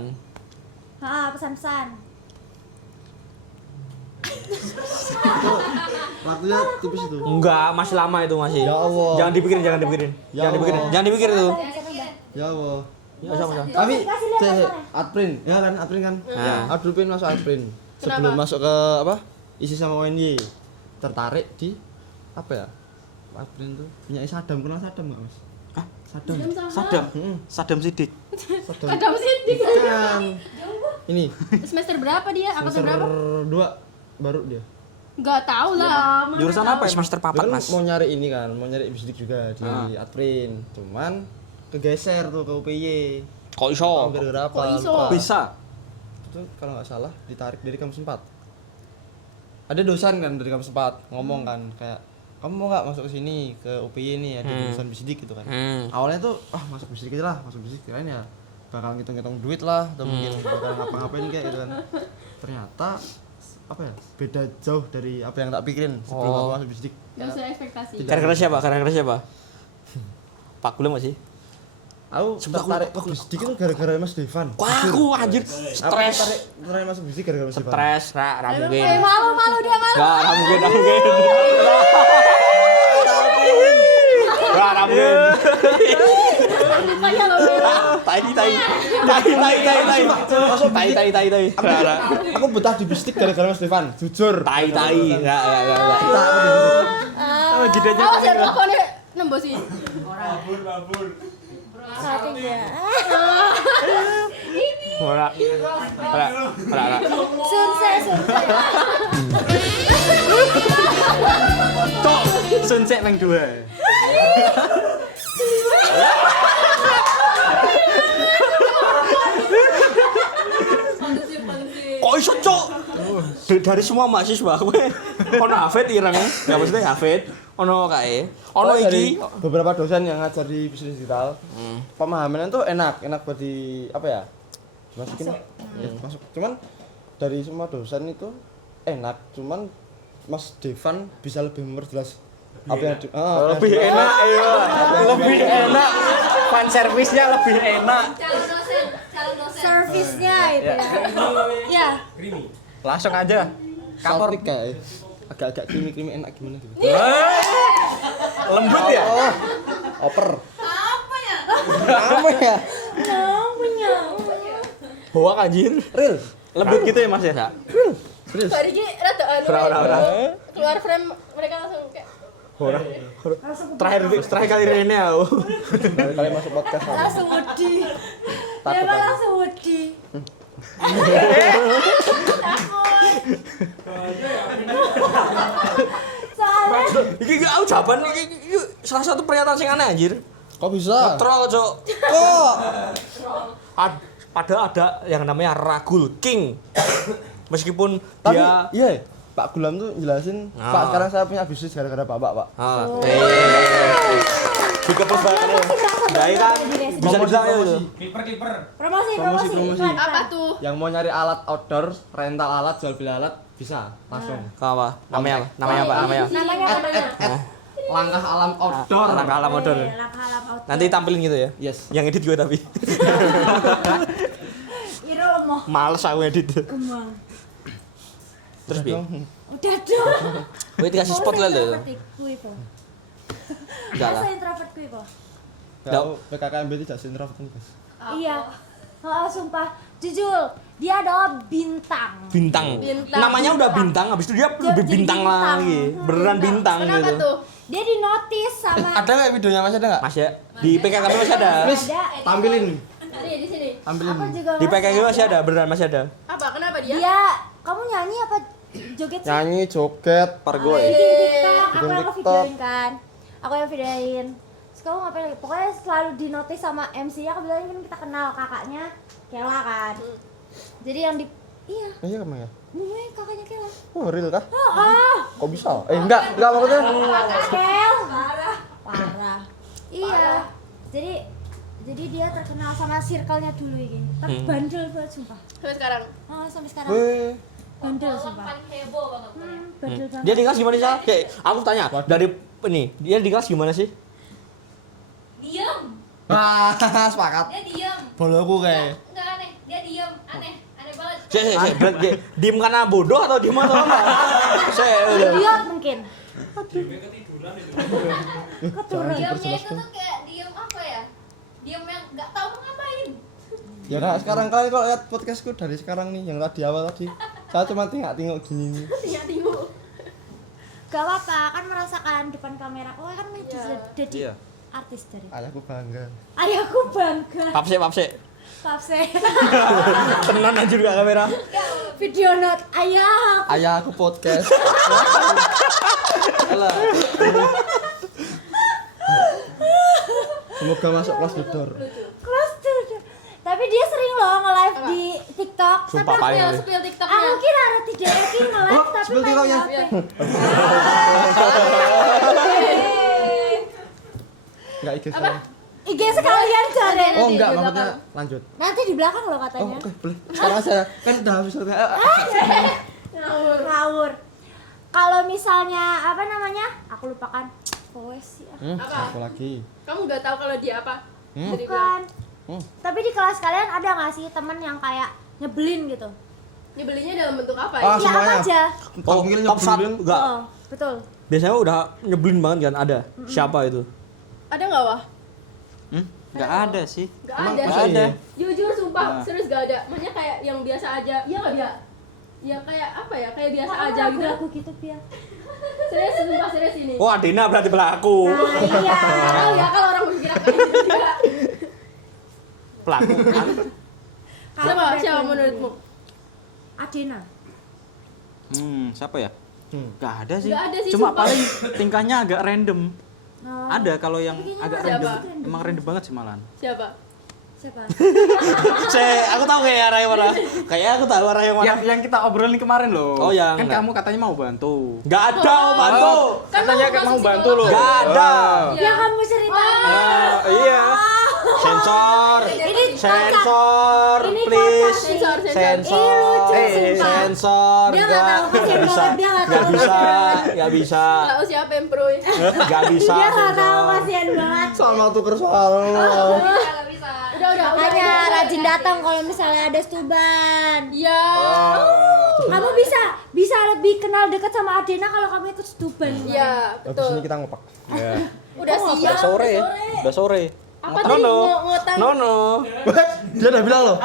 Pesan-pesan. Waktunya tipis itu. Enggak, masih lama itu masih. Ya Allah. Jangan dipikirin. Ya jangan Allah. dipikirin. Jangan dipikirin itu. Ya Allah. Ya sama. Tapi kasih lihat Cek, pacarnya. Adprin, ya kan Adprin kan? Nah. Adprin masuk Adprin. sebelum Kenapa? masuk ke apa? Isi sama ONY. Tertarik di apa ya? April tuh punya Sadam, kenal Sadam enggak, Mas? Hah? Sadam. Sadam. Heeh. Sadam Sidik. Sadam. Ada sidik. Kan. Ini Semester berapa dia? Angkatan semester berapa? 2 baru dia. Enggak tahu lah. mana Jurusan tahu. apa ya? Semester Dia papat, kan Mas. mau nyari ini kan, mau nyari bisdik juga di Adprin. Cuman kegeser tuh ke UPY. Kok iso? Gara-gara apa? Kok iso? Lupa. Bisa. Itu kalau nggak salah ditarik dari kampus 4. Ada dosen kan dari kampus 4 ngomong kan kayak kamu mau nggak masuk ke sini ke UPY nih ada jurusan bisdik gitu kan. Awalnya tuh masuk bisdik aja lah, masuk bisdik kirain ya bakal ngitung-ngitung duit lah atau mungkin bakal ngapa-ngapain kayak gitu kan. Ternyata apa ya? Beda jauh dari apa yang tak pikirin sebelum aku masuk bisdik. Enggak usah ekspektasi. Gara-gara siapa? Gara-gara siapa? Pak Gulung masih? Aku Sumpah, tertarik aku- bisdik itu gara-gara Mas Devan. Wah, aku anjir Aku stres. tertarik masuk bisdik gara-gara Mas Devan. Stres, ra mungkin. Malu dia malu. Enggak, ra mungkin, ra mungkin. Ra mungkin. Mukanya lo. Tai. Masuk tai. Ra. Aku betah di bisdik gara-gara Mas Devan, jujur. Tai. Enggak. Jedanya. Awas ya teleponnya nembus sih. Saking ya. Ora. Sunse. Cok, sunsek nang 2. Kok iso, Cok? Dari semua mahasiswa kowe ono Hafid ireng, ya maksudnya Hafid, ono kae. Ono Dari iki beberapa dosen yang ngajar di bisnis digital. Pemahamannya tuh enak buat di apa ya? Masukin. Ya, masuk. Cuman dari semua dosen itu enak, cuman Mas Devan bisa lebih memperjelas apa yang lebih enak, iya. Lebih enak. Fan service-nya lebih enak. Calon dosen. Servisnya itu ya. Ya. Krimi. Langsung aja. Kapor Saltik kayak agak-agak krimi-krimi enak gimana gitu. lembut ya? Oper. Apa ya? Apa ya? Namanya. Hoak anjir. Real. Lembut gitu ya, Mas ya? Tadi ki rada anu. Ora. Keluar frame mereka langsung kayak Terakhir kali Rene aku. Kali masuk podcast sama. Langsung wedi. Dia mah langsung wedi. Soalnya Iki gak aku jawaban iki salah satu pernyataan sing aneh anjir. Kok bisa? Troll, Cok. Kok? Padahal ada yang namanya Ragul King. Meskipun Tapi dia iya, Pak Gulam tuh jelasin, Pak sekarang saya punya bisnis gara-gara Bapak, Pak. Juga perbankan. Nah, ini kan bisa dibilang ya itu. Clipper. promosi. Promosi. Iklan. apa tuh? Yang mau nyari alat outdoor, rental alat, jual beli alat bisa langsung. Apa? Namanya apa? Namanya apa? Namanya. Namanya Langkah alam outdoor. Langkah alam outdoor. Langkah alam outdoor. Nanti tampilin gitu ya. Yes. Yang edit gue tapi. Iro mau Males aku edit. kembang. Terus bi. Udah dong. Gue dikasih spotlight loh. Kui po. Enggak lah. Masa introvert kui po. Kalau PKKMB tidak sintrovert nih, Guys. Iya. Sumpah. Jujur, dia adalah bintang. Bintang. Bintang. Namanya udah bintang, habis itu dia lebih jadi bintang bintang. lagi. Beneran bintang Kenapa gitu. tuh? Dia di notice sama Ada nggak videonya masih ada nggak? Mas ya, di PKK masih ada. Please, ada. tampilin. Ada ya di sini. Tampilin. Aku juga Di PKK masih ada, beneran masih ada. Apa? Kenapa dia? Dia, kamu nyanyi apa joget sih? Nyanyi, joget, Pargoy. Bikin TikTok, aku Bikin yang TikTok. videoin kan. Aku yang videoin. Terus kamu ngapain lagi? Pokoknya selalu di notice sama MC-nya, kebetulan kan kita kenal kakaknya Kela kan. Jadi yang di iya, iya kamu ya? ini kakaknya Kela. Oh, real kah? Oh, Kok bisa? Enggak maksudnya. Kel. Parah. Iya. Jadi dia terkenal sama circle-nya dulu ini. Tapi bandel banget sumpah. Sampai sekarang. Oh, sampai sekarang Weh, bandel sumpah. Paling heboh banget pokoknya. Bandel banget. Dia di kelas gimana sih? Kayak aku tanya dari ini, dia di kelas gimana sih? Diem. sepakat. Dia diem. Boloku kayak. Enggak aneh. Dia diem. Aneh banget. Saya diem karena bodoh atau diem atau apa? Saya udah. Idiot mungkin. Diemnya itu tuh kayak diem apa ya? Diem yang nggak tahu mau ngapain. Ya nah, sekarang kalian kalau lihat podcastku dari sekarang nih yang tadi awal tadi Saya cuma tengok gini. Tinggal. Gak apa-apa, kan merasakan depan kamera. Oh kan jadi Iya. artis dari. Ayahku bangga. Ayahku bangga. Papse. Kapse. Tenan aja juga kamera. Video note ayah. Ayahku podcast. Alah. Semoga masuk kelas Dudor. Kelas tuh. Tapi dia sering loh nge-live di TikTok. Sumpah, Tapi paling. aku- Spill TikToknya. Aku kira ada tidak yakin nge-live Oh, tapi spill main TikToknya. HP. Enggak IG Apa? saya. IG sekalian Jaren. Oh enggak, maksudnya lanjut. Nanti di belakang loh Oh, katanya. oke, boleh. Sekarang saya kan udah habis waktunya. Ngawur. Kalau misalnya apa namanya? Aku lupakan. Poesi. Apa? Aku lagi. Kamu nggak tahu kalau dia apa? Hmm? Jadi bilang, Bukan. Tapi di kelas kalian ada nggak sih temen yang kayak nyebelin gitu? nyebelinya dalam bentuk apa ya? Ah, Ya apa semuanya. aja. Oh, top 1 enggak. Oh, betul. Biasanya udah nyebelin banget kan ada. Siapa itu? Ada nggak wah? Nggak ada sih. Nggak Emang ada. masa iya? Jujur sumpah, Nah. serius gak ada. Makanya kayak yang biasa aja. Iya nggak dia? Ya kayak apa ya? Kayak biasa Kok aja gitu. Aku gitu Pia. Serius sumpah serius ini. Oh, Adina berarti pelaku. Nah, iya. Tahu ya kalau orang berpikiran kayak gitu juga. Pelaku kan. Siapa? Siapa menurutmu? Adina. Siapa ya? Nggak ada sih. Nggak ada sih, Cuma sumpah. paling tingkahnya agak random. Oh. Ada kalau yang agak Siapa? random. Emang random banget sih malahan. Siapa? Siapa? Aku tahu kayak arah yang mana. Kayak aku tahu arah yang mana. Yang kita obrolin kemarin loh. Oh, yang kan enggak. kamu katanya mau bantu. Enggak ada mau bantu. Kan Katanya kamu kayak mau masuk bantu psikolog. loh. Enggak ada. Ya kamu ceritain. Iya. Sensor. Ini Sensor, Ini please. Sensor, sensor. Sensor. Ih, lucu, sumpah. Sensor. Dia nggak tahu, kasihan bisa. banget, dia nggak Nggak tahu. bisa. Nggak bisa. Tahu siapa yang pro? Nggak bisa. Dia nggak tahu, sensor. kasihan banget. Sama tuker soal. Nggak bisa. Udah. Makanya rajin datang kalau misalnya ada stuban. Iya. Kamu bisa lebih kenal dekat sama Adina kalau kamu ikut stuban. Iya, Habis ini betul. kita ngopak. Udah siang. Udah sore. Udah sore. Apa tadi ngotang? No. Dia udah bilang loh.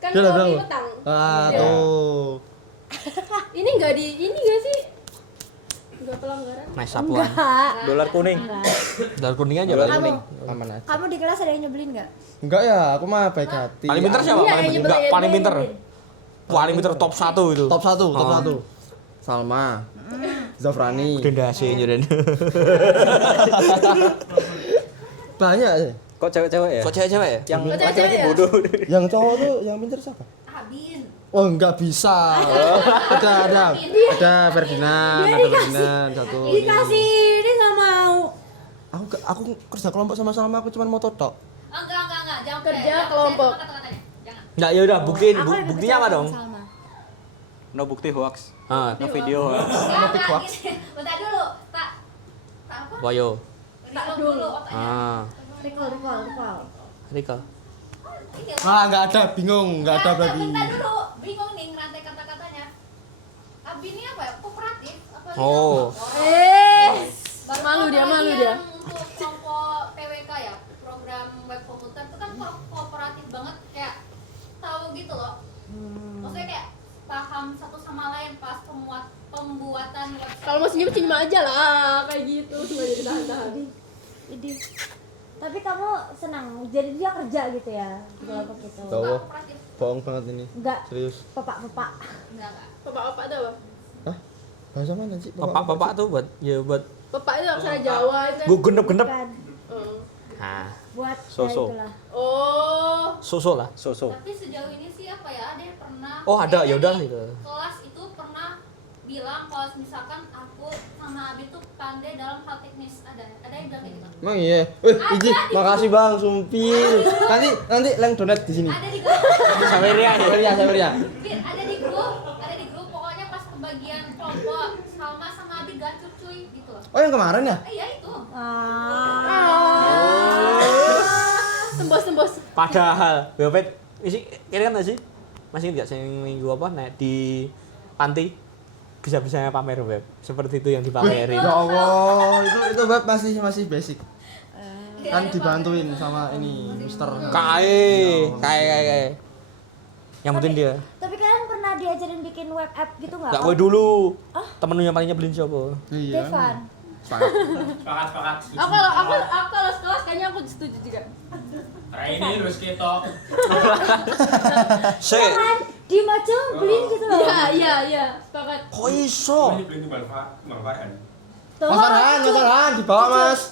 Kan Dia udah bilang kopi loh. petang. Ah, Iya. tuh. Ini nggak sih? Nggak pelanggaran. Nice sapuan. Enggak. Dolar kuning. Dolar kuning aja Dolar Bang. kuning. Aman aja. Kamu di kelas ada yang nyebelin nggak? Enggak ya, aku mah baik hati. Paling pintar siapa? Iya, Paling yang enggak, nyebelin, paling yang pintar. nyebelin. Paling pintar top 1 itu. Top 1, top Oh. 1. Salma. Zafrani. Denda sih nyuren. Banyak sih. Kok cewek-cewek ya? Kok cewek-cewek ya? Yang Kok laki-laki cewek-cewek ya? bodoh. Yang cowok tuh yang pintar siapa? Abin. Oh, enggak bisa. Ada Ferdinand, Dia ada Ferdinand satu. Dikasih ini nggak mau. Aku kerja kelompok sama Salma, aku cuma mau totok. Enggak. Jangan Kerja jangan kelompok. jangan kata-katanya. Jangan. Enggak, ya udah buktiin. Aku lebih Buktinya percaya apa dong? sama Salma. No bukti hoax. Ah, No video hoax. Enggak, gini. Bentar dulu. Tak apa? Wayo. Recall dulu otaknya. Ah, Recall. Rika. Ini Ah, enggak ada, bingung, enggak ada berarti. Bentar dulu. Bingung nih ngerantai kata-katanya. Abi ini apa ya? Kooperatif? Apa sih? Oh. Baru Malu dia, tahu malu lagi dia. yang Untuk kelompok PWK ya, program web komputer itu kan kooperatif banget, kayak tahu gitu loh. Maksudnya kayak paham satu sama lain pas pembuatan website. Kalau mau senyum aja lah, kayak gitu. Nggak jadi tahan-tahan. Ini. Tapi kamu senang, jadi dia kerja gitu ya di kelompok itu. Tahu. Kooperatif. Bohong banget ini. Enggak, Serius. pepak. Enggak. Bapak-bapak tuh apa? Hah? Bahasa mana sih? Bapak tuh buat buat Bapak itu aksara Jawa itu kan. gua genep-genep. Kan Oh. Nah, buat So-so. ya itulah. Oh. susul lah. So. Tapi sejauh ini sih apa ya, ada yang pernah Oh, ada, ya udah di gitu. kelas itu pernah bilang kalau misalkan aku sama Abi tuh pandai dalam hal teknis. Ada yang bilang kayak gitu. Emang iya. Iji, makasih Bang, sumpil. Nanti leng donat di sini. Ada di grup. Saweria ya. Saweria. Bin, ada di grup pokoknya pas pembagian kelompok Salma sama Abi gacor cuy gitu loh. Oh, yang kemarin ya? Iya itu. Tembus. Padahal, Bebet, isi kira kan sih? Masih ingat sing minggu apa naik di panti bisa-bisanya pamer Beb. Seperti itu yang dipamerin. Ya Allah, itu Beb masih basic. Iya, Kan dibantuin sama ini Mister. Kae. Yang penting dia. Tapi kalian pernah diajarin bikin web app gitu nggak? Enggak kowe dulu. Temennya yang paling nyebelin siapa? Iya. Devan. Sepakat. Sepakat. Aku kalau sekelas kayaknya aku setuju juga. Nah ini terus ketok. Sik. Kan di Majo beliin gitu loh. Iya, sepakat. Kok iso? Ini beli manfaat. Tuh, Mas Farhan, dibawa Mas.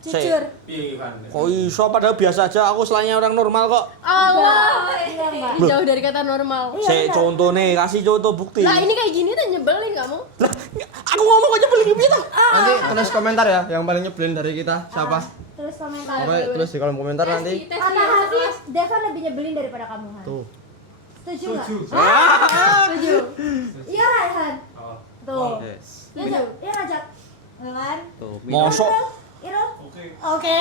jujur. Iya kan. Kok iso padahal biasa aja aku selainnya orang normal kok. Allah. Iya enggak? Jauh dari kata normal. Iya, Sik benar. contoh nih, kasih contoh bukti. Lah ini kayak gini tuh nyebelin kamu. Lah, aku ngomong aja nyebelin kita. Nanti tulis komentar ya yang paling nyebelin dari kita siapa. Terus komentar. Pokoknya tulis di kolom komentar nanti. Kata Hafiz, Devan lebih nyebelin daripada kamu, Han. Tuh. Setuju nggak? Setuju. Iya, Raihan. Oh. Tuh. Yes. Iya, iya Rajat. Iya kan? Tuh. Mosok Irul? Oke. Oke.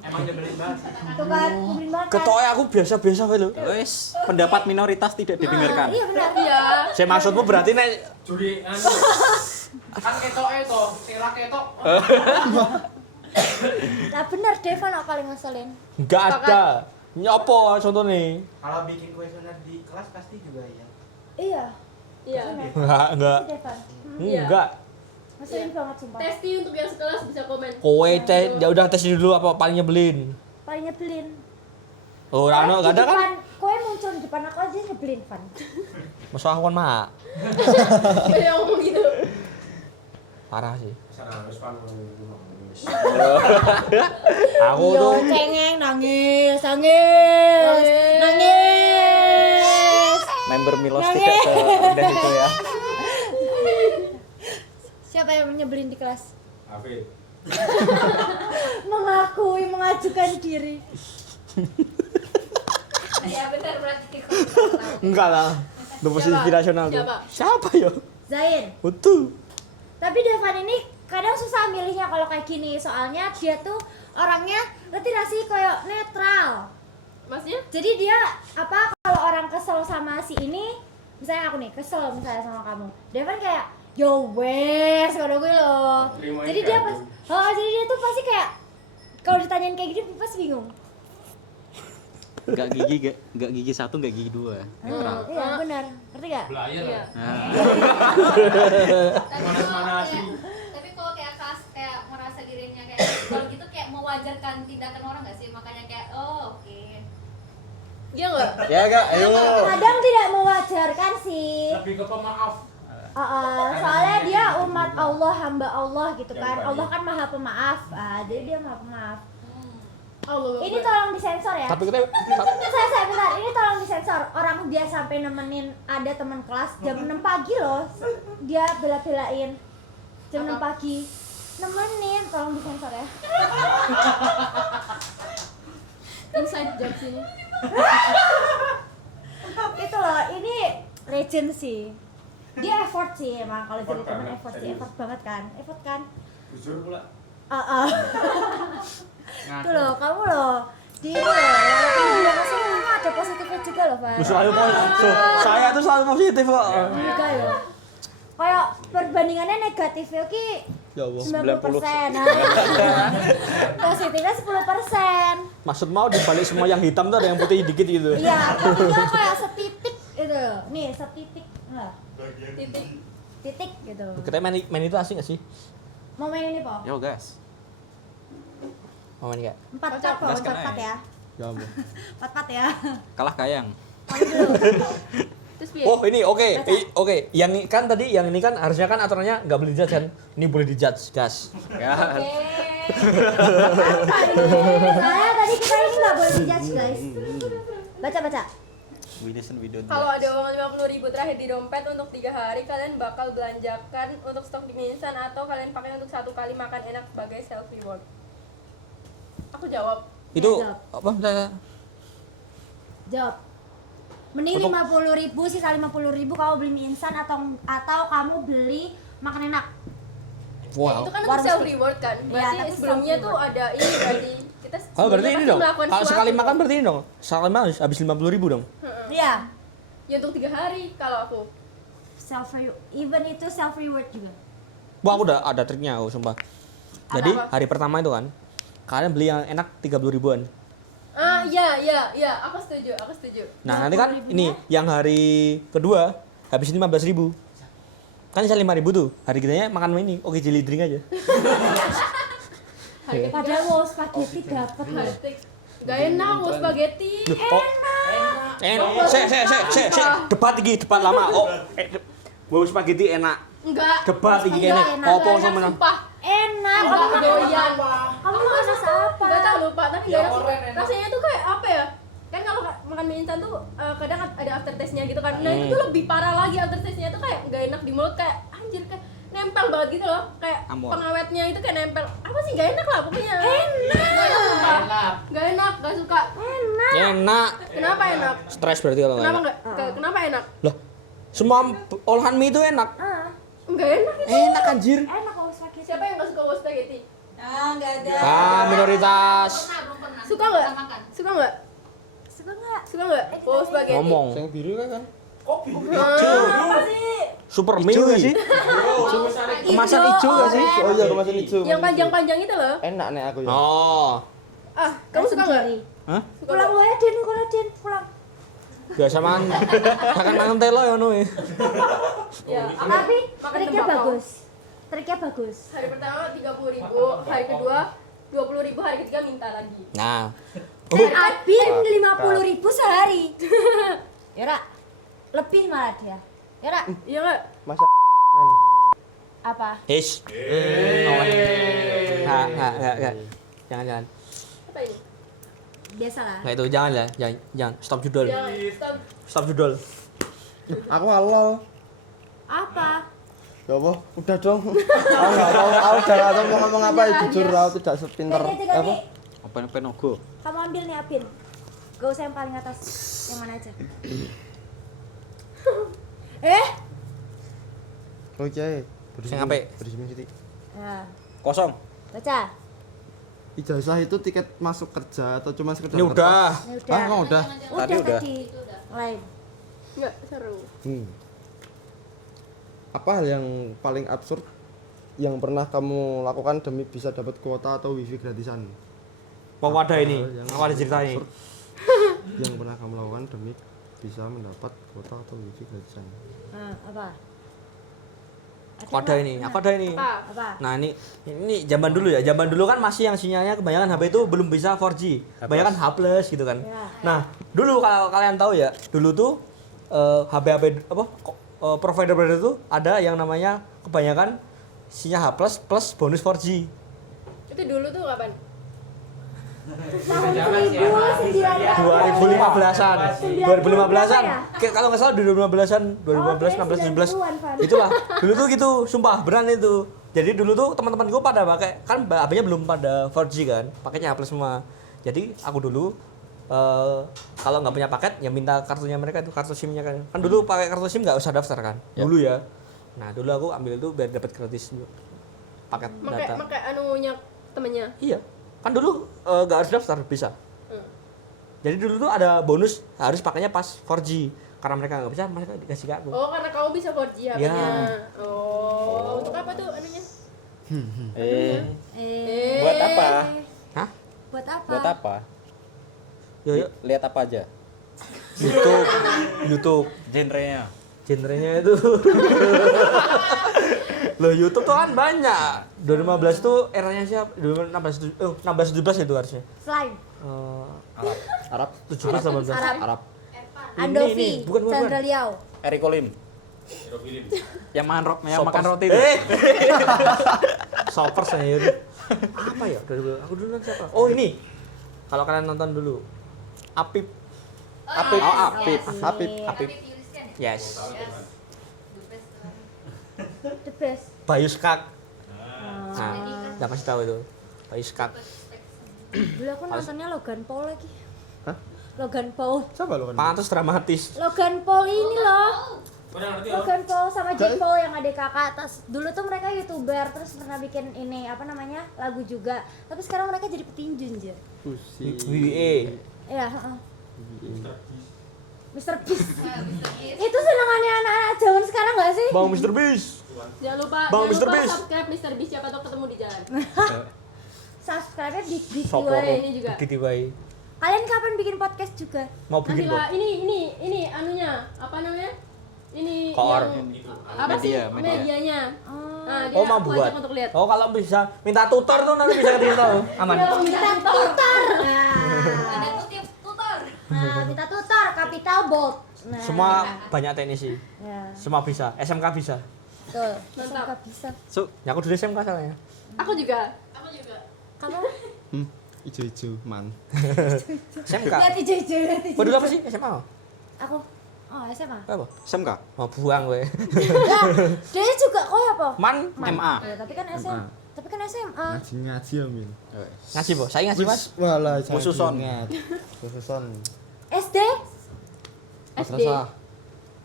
Emang nyebelin banget. Tuh kan, nyebelin banget kan? ketoknya aku biasa-biasa wae lho. Wes, pendapat minoritas tidak didengarkan. Iya benar. Iya. Saya maksudmu berarti nek Juri anu. Kan ketok itu, sira ketok. Nah benar, Devan yang paling ngeselin. enggak ada. Nyopo contohnya? Kalau bikin kuesioner di kelas pasti juga ya. Iya, Iya. Enggak. si Devan. Iya. Enggak. Ngeselin banget sumpah. Testi untuk yang sekelas bisa komen. Kowe ya udah tes dulu apa paling nyebelin. Paling nyebelin. Oh, Rano enggak ada kan? Kowe muncul di depan aku aja nyebelin, Van. Masa aku kan mak. Kayak ngomong gitu. Parah sih. Sana harus panggung. Aku Yo, tuh cengeng nangis, nangis. Member Milos tidak serendah itu ya. Siapa yang nyebelin di kelas? Afid. Mengajukan diri. Ya benar berarti. enggak lah. Dosis Siapa? inspirasional tuh. Siapa? Siapa ya? Zain. Betul. Tapi Devan ini kadang susah milihnya kalau kayak gini, soalnya dia tuh orangnya ngerti gak sih kayak netral. Maksudnya? Jadi dia apa kalau orang kesel sama si ini, misalnya aku nih kesel misalnya sama kamu, Devan kayak yo wes kalau gue loh. Terima Jadi ini dia kan, pas, oh jadi dia tuh pasti kayak kalau ditanyain kayak gini pasti bingung. Enggak gigi satu, enggak gigi dua. Netral. Iya benar, ngerti gak? Belayar. Iya. Nah, Mana-mana sih. Tapi kalau kayak kayak merasa dirinya kayak kalau gitu kayak mewajarkan tindakan orang nggak sih? Makanya kayak oh oke. Iya enggak? ya enggak, ayo. Kadang tidak mewajarkan sih. Lebih ke pemaaf. Soalnya dia umat Allah, hamba Allah gitu kan. Yang Allah kan maha pemaaf. Jadi dia maha pemaaf. Allah. Ini tolong disensor ya. Tapi kita Saya bentar, ini tolong disensor. Orang dia sampai nemenin ada teman kelas jam 6 pagi loh. Dia bela-belain jam 6 pagi. Nemenin, tolong disensor ya. Inside job sini. Itu loh, ini legend sih. Dia effort sih emang kalau jadi Effort teman banget, effort sih, serius. effort banget kan. Effort kan? Jujur pula. Itu loh, kamu loh. Di ini loh, walaupun dia masih kamu ada positifnya juga loh, Pak. selalu positif. Saya tuh selalu positif kok. Enggak loh. Kayak perbandingannya negatifnya ki Ya Allah. 90%. Nah. Positifnya 10%. Maksud mau dibalik semua yang hitam tuh ada yang putih dikit gitu. Iya, pokoknya kayak setitik gitu. Nih, setitik. Enggak. Titik gitu. Kita main itu asing gak sih? Mau main ini, Po? Yo, gas. Mau main gak? 4-4, Po. Gaskan 4-4 ya. Ya ampun. 4-4 ya. Kalah kayang. Terus piye? Oh ini oke. Baca. Oke. Yang ini kan tadi yang ini kan harusnya kan aturannya nggak boleh dijudge kan? Ini boleh dijudge, gas. Ya. Soalnya tadi kita ini nggak boleh dijudge, guys. Baca. We listen, we don't Kalau judge. ada uang 50.000 terakhir di dompet untuk 3 hari, kalian bakal belanjakan untuk stok di instan atau kalian pakai untuk 1 kali makan enak sebagai self reward? Aku jawab. Itu Jawab. apa? Saya Jawab. Mending Untuk- 50.000, sisa 50.000 kamu beli mie instan atau kamu beli makan enak. wow. Itu kan Warung untuk self steak. reward kan. Iya, Berarti tapi sebelumnya self tuh ada ini berarti kita Oh berarti sebelumnya ini pasti dong. melakukan Kalau sesuatu sekali makan dong. berarti ini dong. Sekali makan habis 50.000 dong. Iya. Ya untuk 3 hari kalau aku. Self reward. Even itu self reward juga. Wah aku udah ada triknya aku sumpah. Jadi Apa? hari pertama itu kan kalian beli yang enak 30 ribuan. Iya, aku setuju. Nah, nanti kan ini yang hari kedua habis 15.000. Kan bisa 5.000 tuh. Hari keduanya makan ini, oke jelly drink aja. Padahal mau spaghetti dapat loh. Gak enak mau spaghetti. Debat iki, debat lama. Mau spaghetti enak. Enggak. Debat iki kene. Enak. Opo sama nang? Sumpah. Enak. Enggak Kamu makan doyan. Kamu makan rasa apa? Enggak tahu lupa, tapi gak enak. Oren enak. Rasanya tuh kayak apa ya? Kan kalau makan mie instan tuh kadang ada aftertaste-nya gitu kan. Nah, itu lebih parah lagi aftertaste-nya tuh kayak gak enak di mulut, kayak anjir kayak nempel banget gitu loh. Kayak Amor. pengawetnya itu kayak nempel. Apa sih gak enak lah pokoknya. Gak enak, gak suka. Enak. Kenapa enak? Stres berarti kalau nggak Kenapa enak. enggak? Kenapa enak? Loh, semua olahan mie itu enak. Enggak enak itu. Enak anjir. Enak kalau spaghetti. Siapa yang gak suka wok spaghetti? Enggak ada. Minoritas. Belum pernah. Suka nggak? Pernah makan. Suka nggak? Suka nggak? Suka nggak? Wok spaghetti. Ngomong. Yang biru kan? Apa sih? Super mie nggak sih? Kemasan hijau nggak sih? Oh iya, kemasan hijau. Yang panjang-panjang itu loh. Enak nih aku ya. Oh, Kamu suka nggak? hah? Pulang wae Den, kalau Den pulang. Biasa makan mangan telo ya no. Ya. Tapi Makan triknya tembakau. bagus. Triknya bagus. Hari pertama 30.000, hari kedua 20.000, hari ketiga minta lagi. Nah, Abin 50.000 sehari. Yora, lebih malah dia. Yora, Iya nggak? Masa apa? Hish. Nggak. Jangan. Apa ini? Biasalah. Nggak itu, jangan ya. Jangan. Stop judul. Jangan. Stop. Stop judul. aku halal. Apa? Ya apa? Udah dong. Aku nggak tahu. Aku udah nggak tahu mau ngomong apa ya. Jujur aku tidak sepinter Ganti. apa. Apa nogo? Kamu ambil nih Abin. Gak usah yang paling atas. Yang mana aja. Oke. Sing apik. Berismin sithik. Nah, Kosong. baca. Ijazah itu tiket masuk kerja atau cuma sekedar Ini udah. Ini udah. Ah, emang udah. Tadi udah. Tadi. Lain. Nggak seru. Apa hal yang paling absurd yang pernah kamu lakukan demi bisa dapat kuota atau wifi gratisan? Mau ada ini. Aku ada cerita ini. Yang pernah kamu lakukan demi bisa mendapat kuota atau wifi gratisan? Nah, apa? Aku ada ini. Apa? Nah ini zaman dulu ya. Zaman dulu kan masih yang sinyalnya kebanyakan HP itu belum bisa 4G. Kebanyakan H+ gitu kan. Ya. Nah dulu kalau kalian tahu ya, dulu tuh HP apa provider itu ada yang namanya kebanyakan sinyal H+ plus bonus 4G. Itu dulu tuh kapan? Tahun 2015-an. 2015-an. ya? Kalau nggak salah 2015-an, 2015, 16, 17. Itulah. Dulu tuh gitu, sumpah beran itu. Jadi dulu tuh teman-teman gue pada pakai, kan HP-nya belum pada 4G kan, pakainya H+ semua. Jadi aku dulu kalau nggak punya paket ya minta kartunya mereka itu, kartu SIM-nya kan. Kan dulu pakai kartu SIM nggak usah daftar kan. Dulu ya. Nah, dulu aku ambil itu biar dapat gratis paket data. Pakai anunya temennya. Iya. Kan dulu nggak harus daftar, bisa. Jadi dulu tuh ada bonus harus pakainya pas 4G. Karena mereka nggak bisa, mereka dikasih ke aku. Oh, karena kamu bisa 4G HP-nya. Ya. Oh, untuk apa tuh anunya? Buat apa? Hah? Buat apa? Buat apa? Yo. Lihat apa aja? YouTube. Genrenya. Genrenya itu. Loh, YouTube tuh kan banyak. 2015 tuh eranya siapa? 2016 17 itu harusnya. Slime. Arab. 17 18. Arab. Andovi. Ini, bukan. Chandra Liao. Eriko Lim. Yang makan roti itu. Sopers saya itu. Apa ya? Aku dulu siapa? Oh, ini. Kalau kalian nonton dulu. Apip. Apip. Oh, Apip. Apip. Apip. Yuliskan ya? Yes. The best. Bayu Skak. Nah, udah pasti tahu itu. Bayu Skak. Dulu aku nontonnya Logan Paul lagi. Hah? Logan Paul. Coba lo kan. Pantes dramatis. Logan Paul ini loh. Udah ngerti ya? Logan Paul sama Jake Paul yang adik kakak. Terus dulu tuh mereka YouTuber, terus pernah bikin ini apa namanya? Lagu juga. Tapi sekarang mereka jadi petinju anjir. Pusi. WE. Iya, Mr. Beast. Itu senengannya anak-anak zaman sekarang gak sih? Bang Mr. Beast. Jangan lupa, Bang, Mr. jangan lupa Beast. subscribe Mr. Beast, siapa tahu ketemu di jalan. Subscribe-nya di Sopo way. Ini juga. Ditiwai. Kalian kapan bikin podcast juga? Mau bikin Nanti kok. lah, ini anunya, apa namanya? Ini Koor. yang apa sih Media. medianya? Nah, dia Oh, mau aku buat. ajak untuk lihat. Oh, kalau bisa minta tutor tuh nanti bisa kasih tahu. Aman. Minta tutor. Ada Nah, tutor. minta tutor capital bold. Nah, Semua banyak teknisi. ya, Semua bisa. SMK bisa. betul. Mantap. Mantap bisa. So, Ya aku dari SMK soalnya. Aku juga. Kamu Ijo-ijo man. SMK. lihat hijau-hijau, lihat hijau. Kau dulu apa sih? SMA? Aku SMA. Apa? SMK, Mau buang gue. Lah, dia juga kok ya, Po? Man, MA. Ya, tapi kan SMA. Tapi kan SMA. Ngaji ya, Min. ngaji, Bos. Saya ngaji, Mas. Walah, Khususon. Khususon. SD? SD. Madrasah.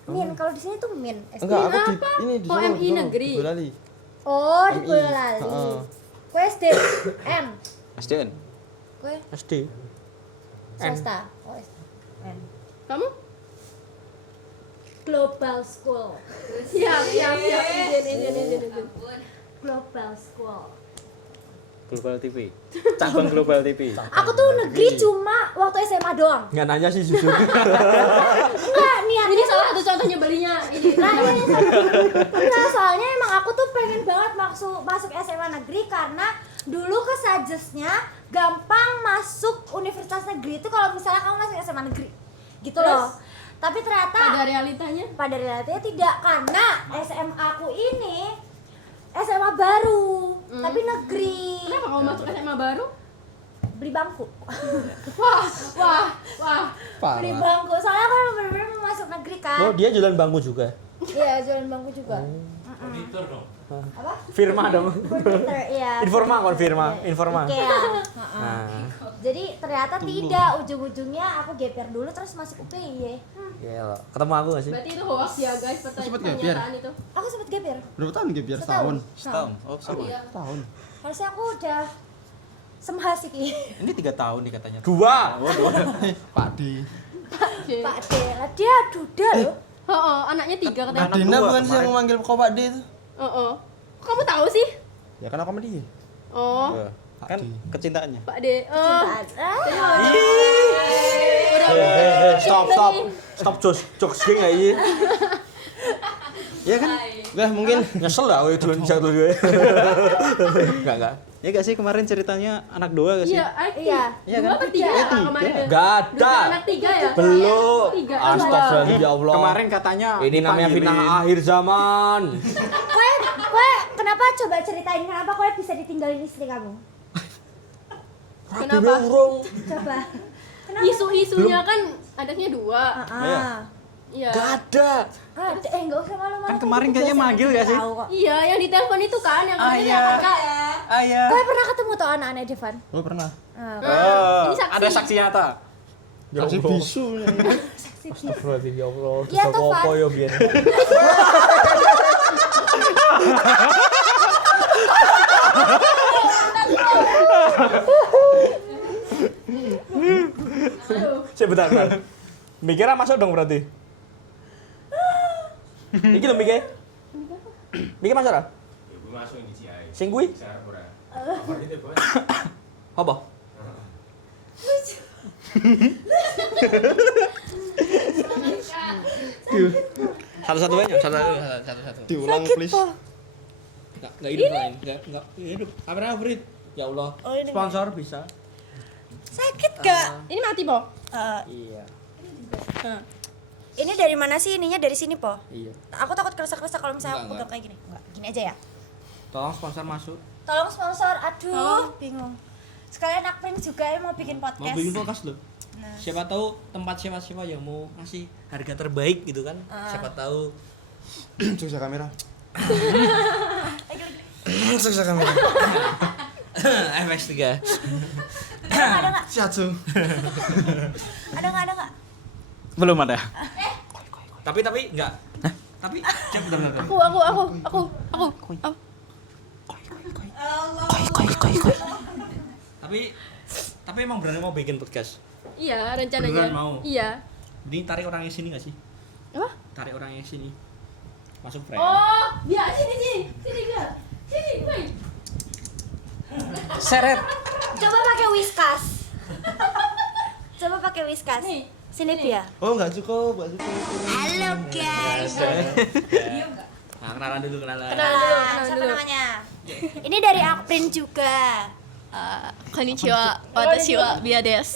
Min, kalau di sini tuh Min. SD. Enggak, aku di ini di Oh, Solo, MI di Solo, negeri. di Boyolali. Oh, di MI. Boyolali. Heeh. Kue SD. M. SDN. Kue SD. swasta. Oh, SD. N. Kamu? Global School. Siap. Izin. Global School. Global TV. Cabang Global TV. Aku tuh negeri cuma waktu SMA doang. Nggak nanya sih jujur. Enggak, niatnya Ini salah satu contohnya belinya. Ini. Nah, enggak, soalnya emang aku tuh pengen banget masuk SMA negeri karena dulu ke Sajesnya gampang masuk universitas negeri itu kalau misalnya kamu masuk SMA negeri. Gitu loh. Tapi ternyata Pada realitanya. pada realitanya tidak karena SMA aku ini SMA baru, tapi negeri. Kenapa kamu masuk SMA baru? Beli bangku. Wah. Beli Parah. bangku. Soalnya aku bener-bener mau masuk negeri kan. Oh, dia jualan bangku juga. Iya, jualan bangku juga. Furnitur dong. Apa? Firma dong. Furniture, iya. Informa kon firma, informa. IKEA. Nah, Jadi ternyata tidak, ujung-ujungnya aku GPR dulu terus masuk UPY. gila. Ketemu aku nggak sih? Berarti itu hoax ya guys Sempet gak, pernyataan itu. Aku sempet GPR. Berapa tahun dia biar setahun? Setahun. Oh, sama. Tahun. Harusnya aku udah semhasik ini. Ini 3 tahun nih katanya. 2. Pak D. Pak D, lah dia duda loh. Anaknya 3 katanya. Anak Dina dua bukan sih yang kemarin. memanggil kau Pak D itu? Kamu tahu sih? Ya kan aku sama dia. Oh, Kan kecintaannya. Pak D. Stop jokes geng nggak ini? Iya kan? Udah mungkin Nyesel lah aku dulu jatuh gue. Enggak. Ya gak sih kemarin ceritanya anak 2 gak sih? Iya, Iya. Iya kan? Dua apa 3 ya kemarin? Enggak Udah ada. anak 3 ya? Belum. 3. Astagfirullah ya Allah. Kemarin katanya Ini namanya fitnah dipanggilin. akhir zaman. Kue, kenapa coba ceritain kenapa kue bisa ditinggalin istri kamu? Kenapa? Urung. Coba. Kenapa? Isu-isunya kan anaknya 2. Iya. Enggak ada. Enggak usah malu-malu. Kan kemarin kayaknya manggil gak sih? Iya, yang di telepon itu kan yang Ayah. Ayah. Kue pernah ketemu tuh anak-anak Devan? oh pernah. Oh, Ini saksi. ada saksi nyata. Ya Kasih Allah. bisu. Astagfirullahaladzim ya Allah. Iya, Dosa Tovan. apa ya biar. Sebentar. Mikirnya masuk dong berarti. Iki lho Mike. Mike masuk ora? Ya gue masuk ini sih ae. Sing kuwi? Cara ora. Apa itu, Bos? Apa? Satu-satu aja, satu-satu. Diulang please. Enggak hidup lain. Enggak hidup. Kamera Frit. Ya Allah. Sponsor bisa. Sakit gak? Ini mati, Po. Iya. Ini dari mana sih? Ininya dari sini, Po? Iya. Aku takut keresak-keresak kalau misalnya aku Enggak. pegang kayak gini. Enggak, gini aja ya. Tolong sponsor masuk. Tolong sponsor. Aduh, bingung. Sekalian Akprin juga ya mau bikin Mau podcast. bikin podcast loh. Siapa tahu tempat siapa yang mau ngasih harga terbaik gitu kan. Siapa tahu. Sukses kamera. Sukses kamera. FX3. Ada nggak? Siatu. Ada nggak? Belum ada. Tapi enggak. Tapi cek bentar. Aku. Tapi emang berani mau bikin podcast. Iya, rencananya. Beneran mau? Iya. Ini tarik orang yang sini enggak sih? Apa? Tarik orang yang sini. Masuk frame. Oh, dia sini dia. Sini, woi. Seret. Coba pakai Whiskas. Oke, Whiskas. Nih. Sini Pia. Oh, enggak cukup. Halo guys. Nah, kenalan dulu. Siapa namanya? Ini dari Akprin juga. Konnichiwa, watashi wa Bia desu.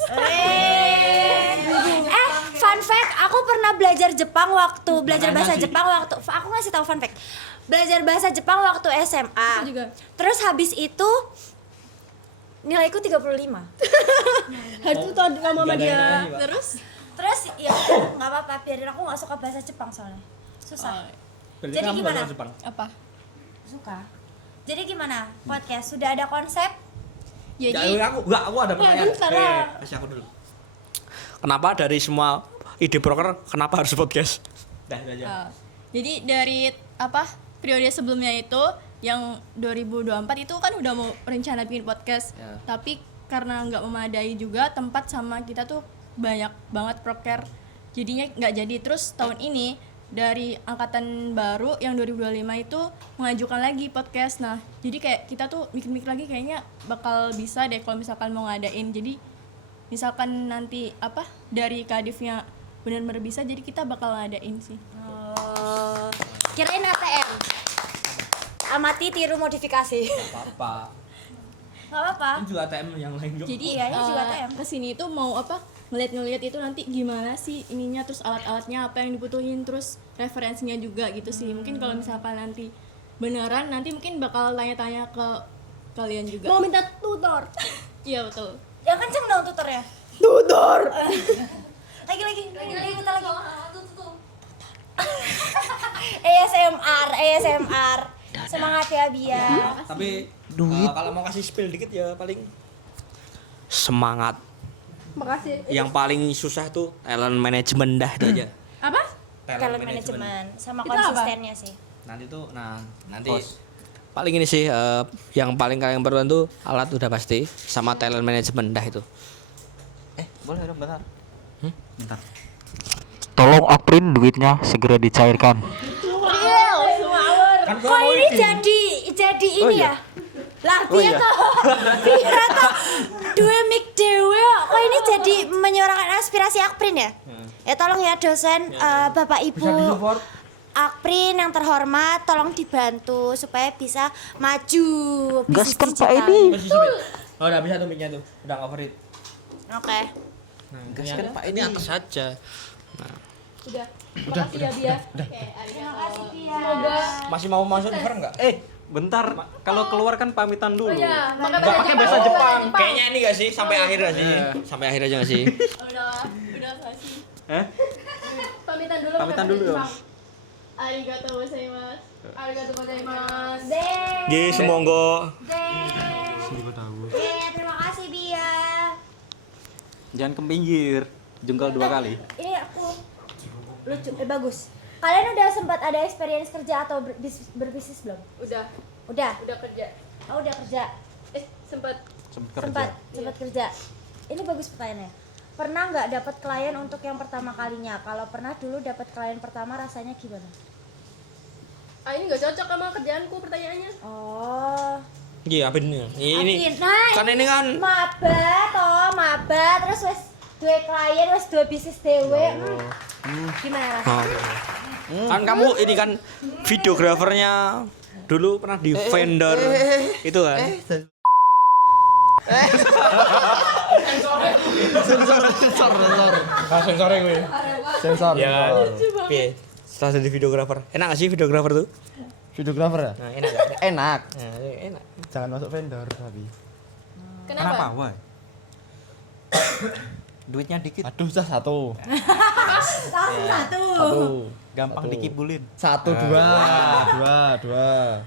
Fun fact, aku pernah belajar Jepang waktu bahasa Jepang waktu aku ngasih tahu fun fact. Belajar bahasa Jepang waktu SMA. Aku juga. Terus habis itu nilaiku 35. Itu tuh sama dia. Terus ya udah, nggak apa-apa, biarin, aku nggak suka bahasa Jepang soalnya. Susah. Berarti Jadi kamu gimana? bahasa Jepang. Apa? Suka. Jadi gimana? Podcast sudah ada konsep? Jadi aku ada pertanyaan. bentar lah. Kasih aku dulu. Kenapa dari semua ide broker kenapa harus podcast? Dah aja. jadi dari periode sebelumnya itu yang 2024 itu kan udah mau rencana bikin podcast. Tapi karena nggak memadai juga tempat sama kita tuh banyak banget proker. Jadinya nggak jadi. Terus tahun ini dari angkatan baru yang 2025 itu mengajukan lagi podcast. Nah, jadi kayak kita tuh mikir-mikir lagi kayaknya bakal bisa deh kalau misalkan mau ngadain. Jadi misalkan nanti dari kadifnya benar-benar bisa, jadi kita bakal ngadain sih. Oh, kirain ATM. Amati tiru modifikasi. Apa-apa. Nggak apa-apa. Ini juga ATM yang lain juga. Jadi Iya, ini juga ATM. kesini itu mau ngeliat itu nanti gimana sih ininya, terus alat-alatnya apa yang dibutuhin, terus referensinya juga gitu sih. Mungkin kalau misalkan nanti beneran, nanti mungkin bakal tanya-tanya ke kalian juga. Mau minta tutor. Iya betul. Yang kenceng dong tutornya. Tutor. Lagi kita lagi. Tuh. ASMR. Semangat ya Bia. Tapi kalau mau kasih spill dikit ya paling Semangat. Makasih. Yang paling susah tuh talent management dah itu aja. Apa? Talent management sama Itu konsistennya sih. Nanti tuh nanti Paling ini sih yang paling kalian perlukan tuh alat udah pasti sama talent management dah itu. Boleh dong bentar. bentar. Tolong Akprin duitnya segera dicairkan. Kan Kok ini jadi ini ya? Lah Bia tuh dua mic dewe kok ini jadi menyuarakan aspirasi Akprin ya? Ya tolong ya dosen, Bapak Ibu Akprin yang terhormat, tolong dibantu supaya bisa maju bisnis Gaskan Pak digital. Edi. Oh, udah bisa tuh mic-nya tuh. Udah cover it. Oke. Gaskan Pak ini atas saja. Udah. Makasih ya Bia. Terima kasih Bia. Semoga Masih mau masuk di firm enggak? Bentar, kalau keluar kan pamitan dulu. ya, Enggak pakai bahasa Jepang. Kayaknya ini gak sih sampai akhir gak sih? Sampai akhir aja gak sih? Udah kasih. Pamitan dulu. Pamitan dulu dong. Arigatou gozaimasu. Arigatou gozaimasu. Gi semonggo. Terima kasih Bia. Jangan ke pinggir, jengkal 2 kali. Ini aku lucu, bagus. Kalian udah sempat ada experience kerja atau berbisnis belum? Udah Udah kerja. Oh, udah kerja. Sempat Sempat kerja. Ini bagus pertanyaannya. Pernah nggak dapat klien untuk yang pertama kalinya? Kalau pernah dulu dapat klien pertama rasanya gimana? Ini nggak cocok sama kerjaanku pertanyaannya. Oh. Iya, apa ini? Ini Nah, kan ini kan maba terus wes dua klien, wes dua bisnis dewe. Gimana rasanya? kan kamu ini kan videografernya dulu pernah di vendor itu kan. Sensornya gue. Sensor. Ya. Oke. Setelah jadi videografer. Enak gak sih videografer tuh? Videografer ya? Nah, enak gak? Enak. Nah, enak. Jangan masuk vendor tapi. Kenapa? Wah? Duitnya dikit, Aduh, satu. Satu. gampang Satu. dikibulin. Dua.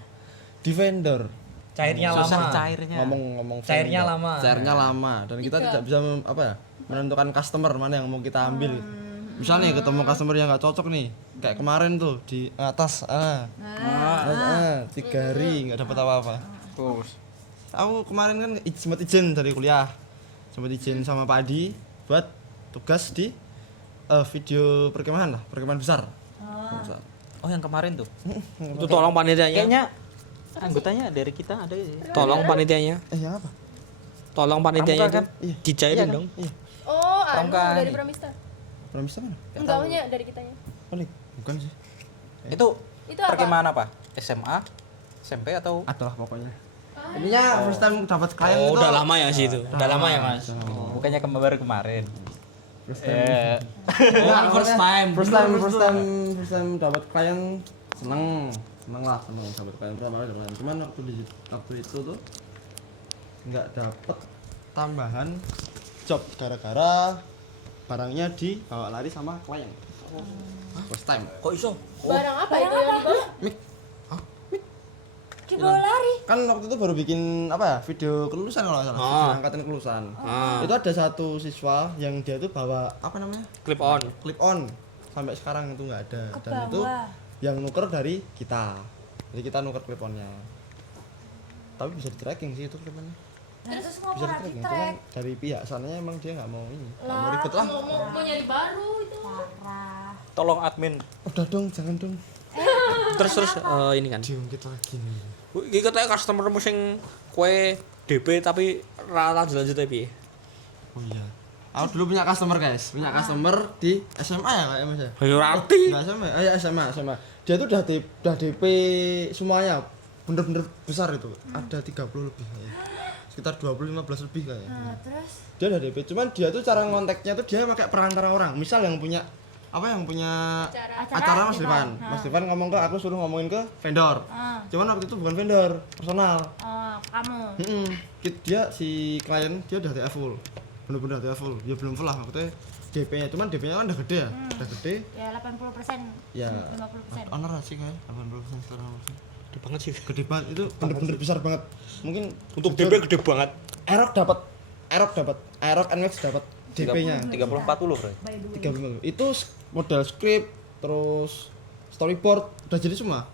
Di vendor. Cairnya Susah lama. cairnya. Ngomong Cairnya vendor. lama. Cairnya lama dan kita tidak bisa menentukan customer mana yang mau kita ambil. Misalnya nih ketemu customer yang nggak cocok nih, kayak kemarin tuh di atas 3 hari nggak dapat apa-apa. Terus Aku kemarin kan sempat izin dari kuliah, sempat izin sama Pak Adi buat tugas di video perkemahan besar. oh yang kemarin tuh. Itu tolong panitianya. Kayaknya anggotanya dari kita ada sih. Tolong panitianya. Ya apa? Tolong panitianya Pramuka tuh kan? dicairin Iya kan? dong. Iya. Oh, Pramuka dari ini. Pramista. Pramista mana? Enggak maksudnya dari kitanya. Oh, nih. Bukan sih. Itu Itu apa? perkemahan apa? SMA, SMP atau Adalah pokoknya. Ininya first time dapat klien Oh, itu. udah lama ya sih itu. Udah lama ya, Mas. bukannya baru kemarin? First time. Oh, first time. First time dapat klien seneng lah dapat klien pertama kali dapat klien. Cuman waktu itu tuh nggak dapet tambahan job gara-gara barangnya dibawa lari sama klien. First time. Kok iso? Barang apa itu yang dibawa? Dibawa lari. Kan waktu itu baru bikin apa ya, video kelulusan kalau nggak salah, video angkatan kelulusan. Itu ada satu siswa yang dia tuh bawa apa namanya, Clip on. sampai sekarang itu nggak ada. Dan itu yang nuker dari kita, jadi kita nuker clip onnya. Tapi bisa di tracking sih itu clip onnya, Nah, terus bisa ngomong di lagi tracking. Cuman dari pihak sananya emang dia nggak mau ini, nggak mau ribet lah. Mau nyari baru itu. Parah. Tolong admin. Udah dong, jangan dong. Terus ini kan. Diungkit lagi nih. Iki katanya customermu sing kue DP tapi ra lanjut piye? Oh iya. Aku dulu punya customer guys, punya customer di SMA ya kayak Mas ya. Ayo arti. Enggak SMA, ya SMA. Dia tuh udah DP semuanya, bener-bener besar itu. Ada 30 lebih kayaknya. Sekitar 20-15 lebih kayaknya. Nah, terus Dia udah DP, cuman dia tuh cara ngonteknya tuh dia pakai perantara orang. Misal yang punya acara Mas Devan. Mas Devan ngomong ke aku, suruh ngomongin ke vendor. Cuman waktu itu bukan vendor, personal. kamu. Dia si klien dia udah TA full. Bener-bener TA full. Ya belum full lah maksudnya DP-nya, cuman DP-nya kan udah gede ya. Udah gede. Ya 80%. Ya. 50%. Honor sih kayak 80% sekarang. Gede banget sih. Gede banget itu, bener-bener besar banget. Mungkin Untuk DP gede banget. Aerox dapat. Aerox NMAX dapat DP-nya 30-40 bro. 30. Itu modal script, terus storyboard udah jadi semua.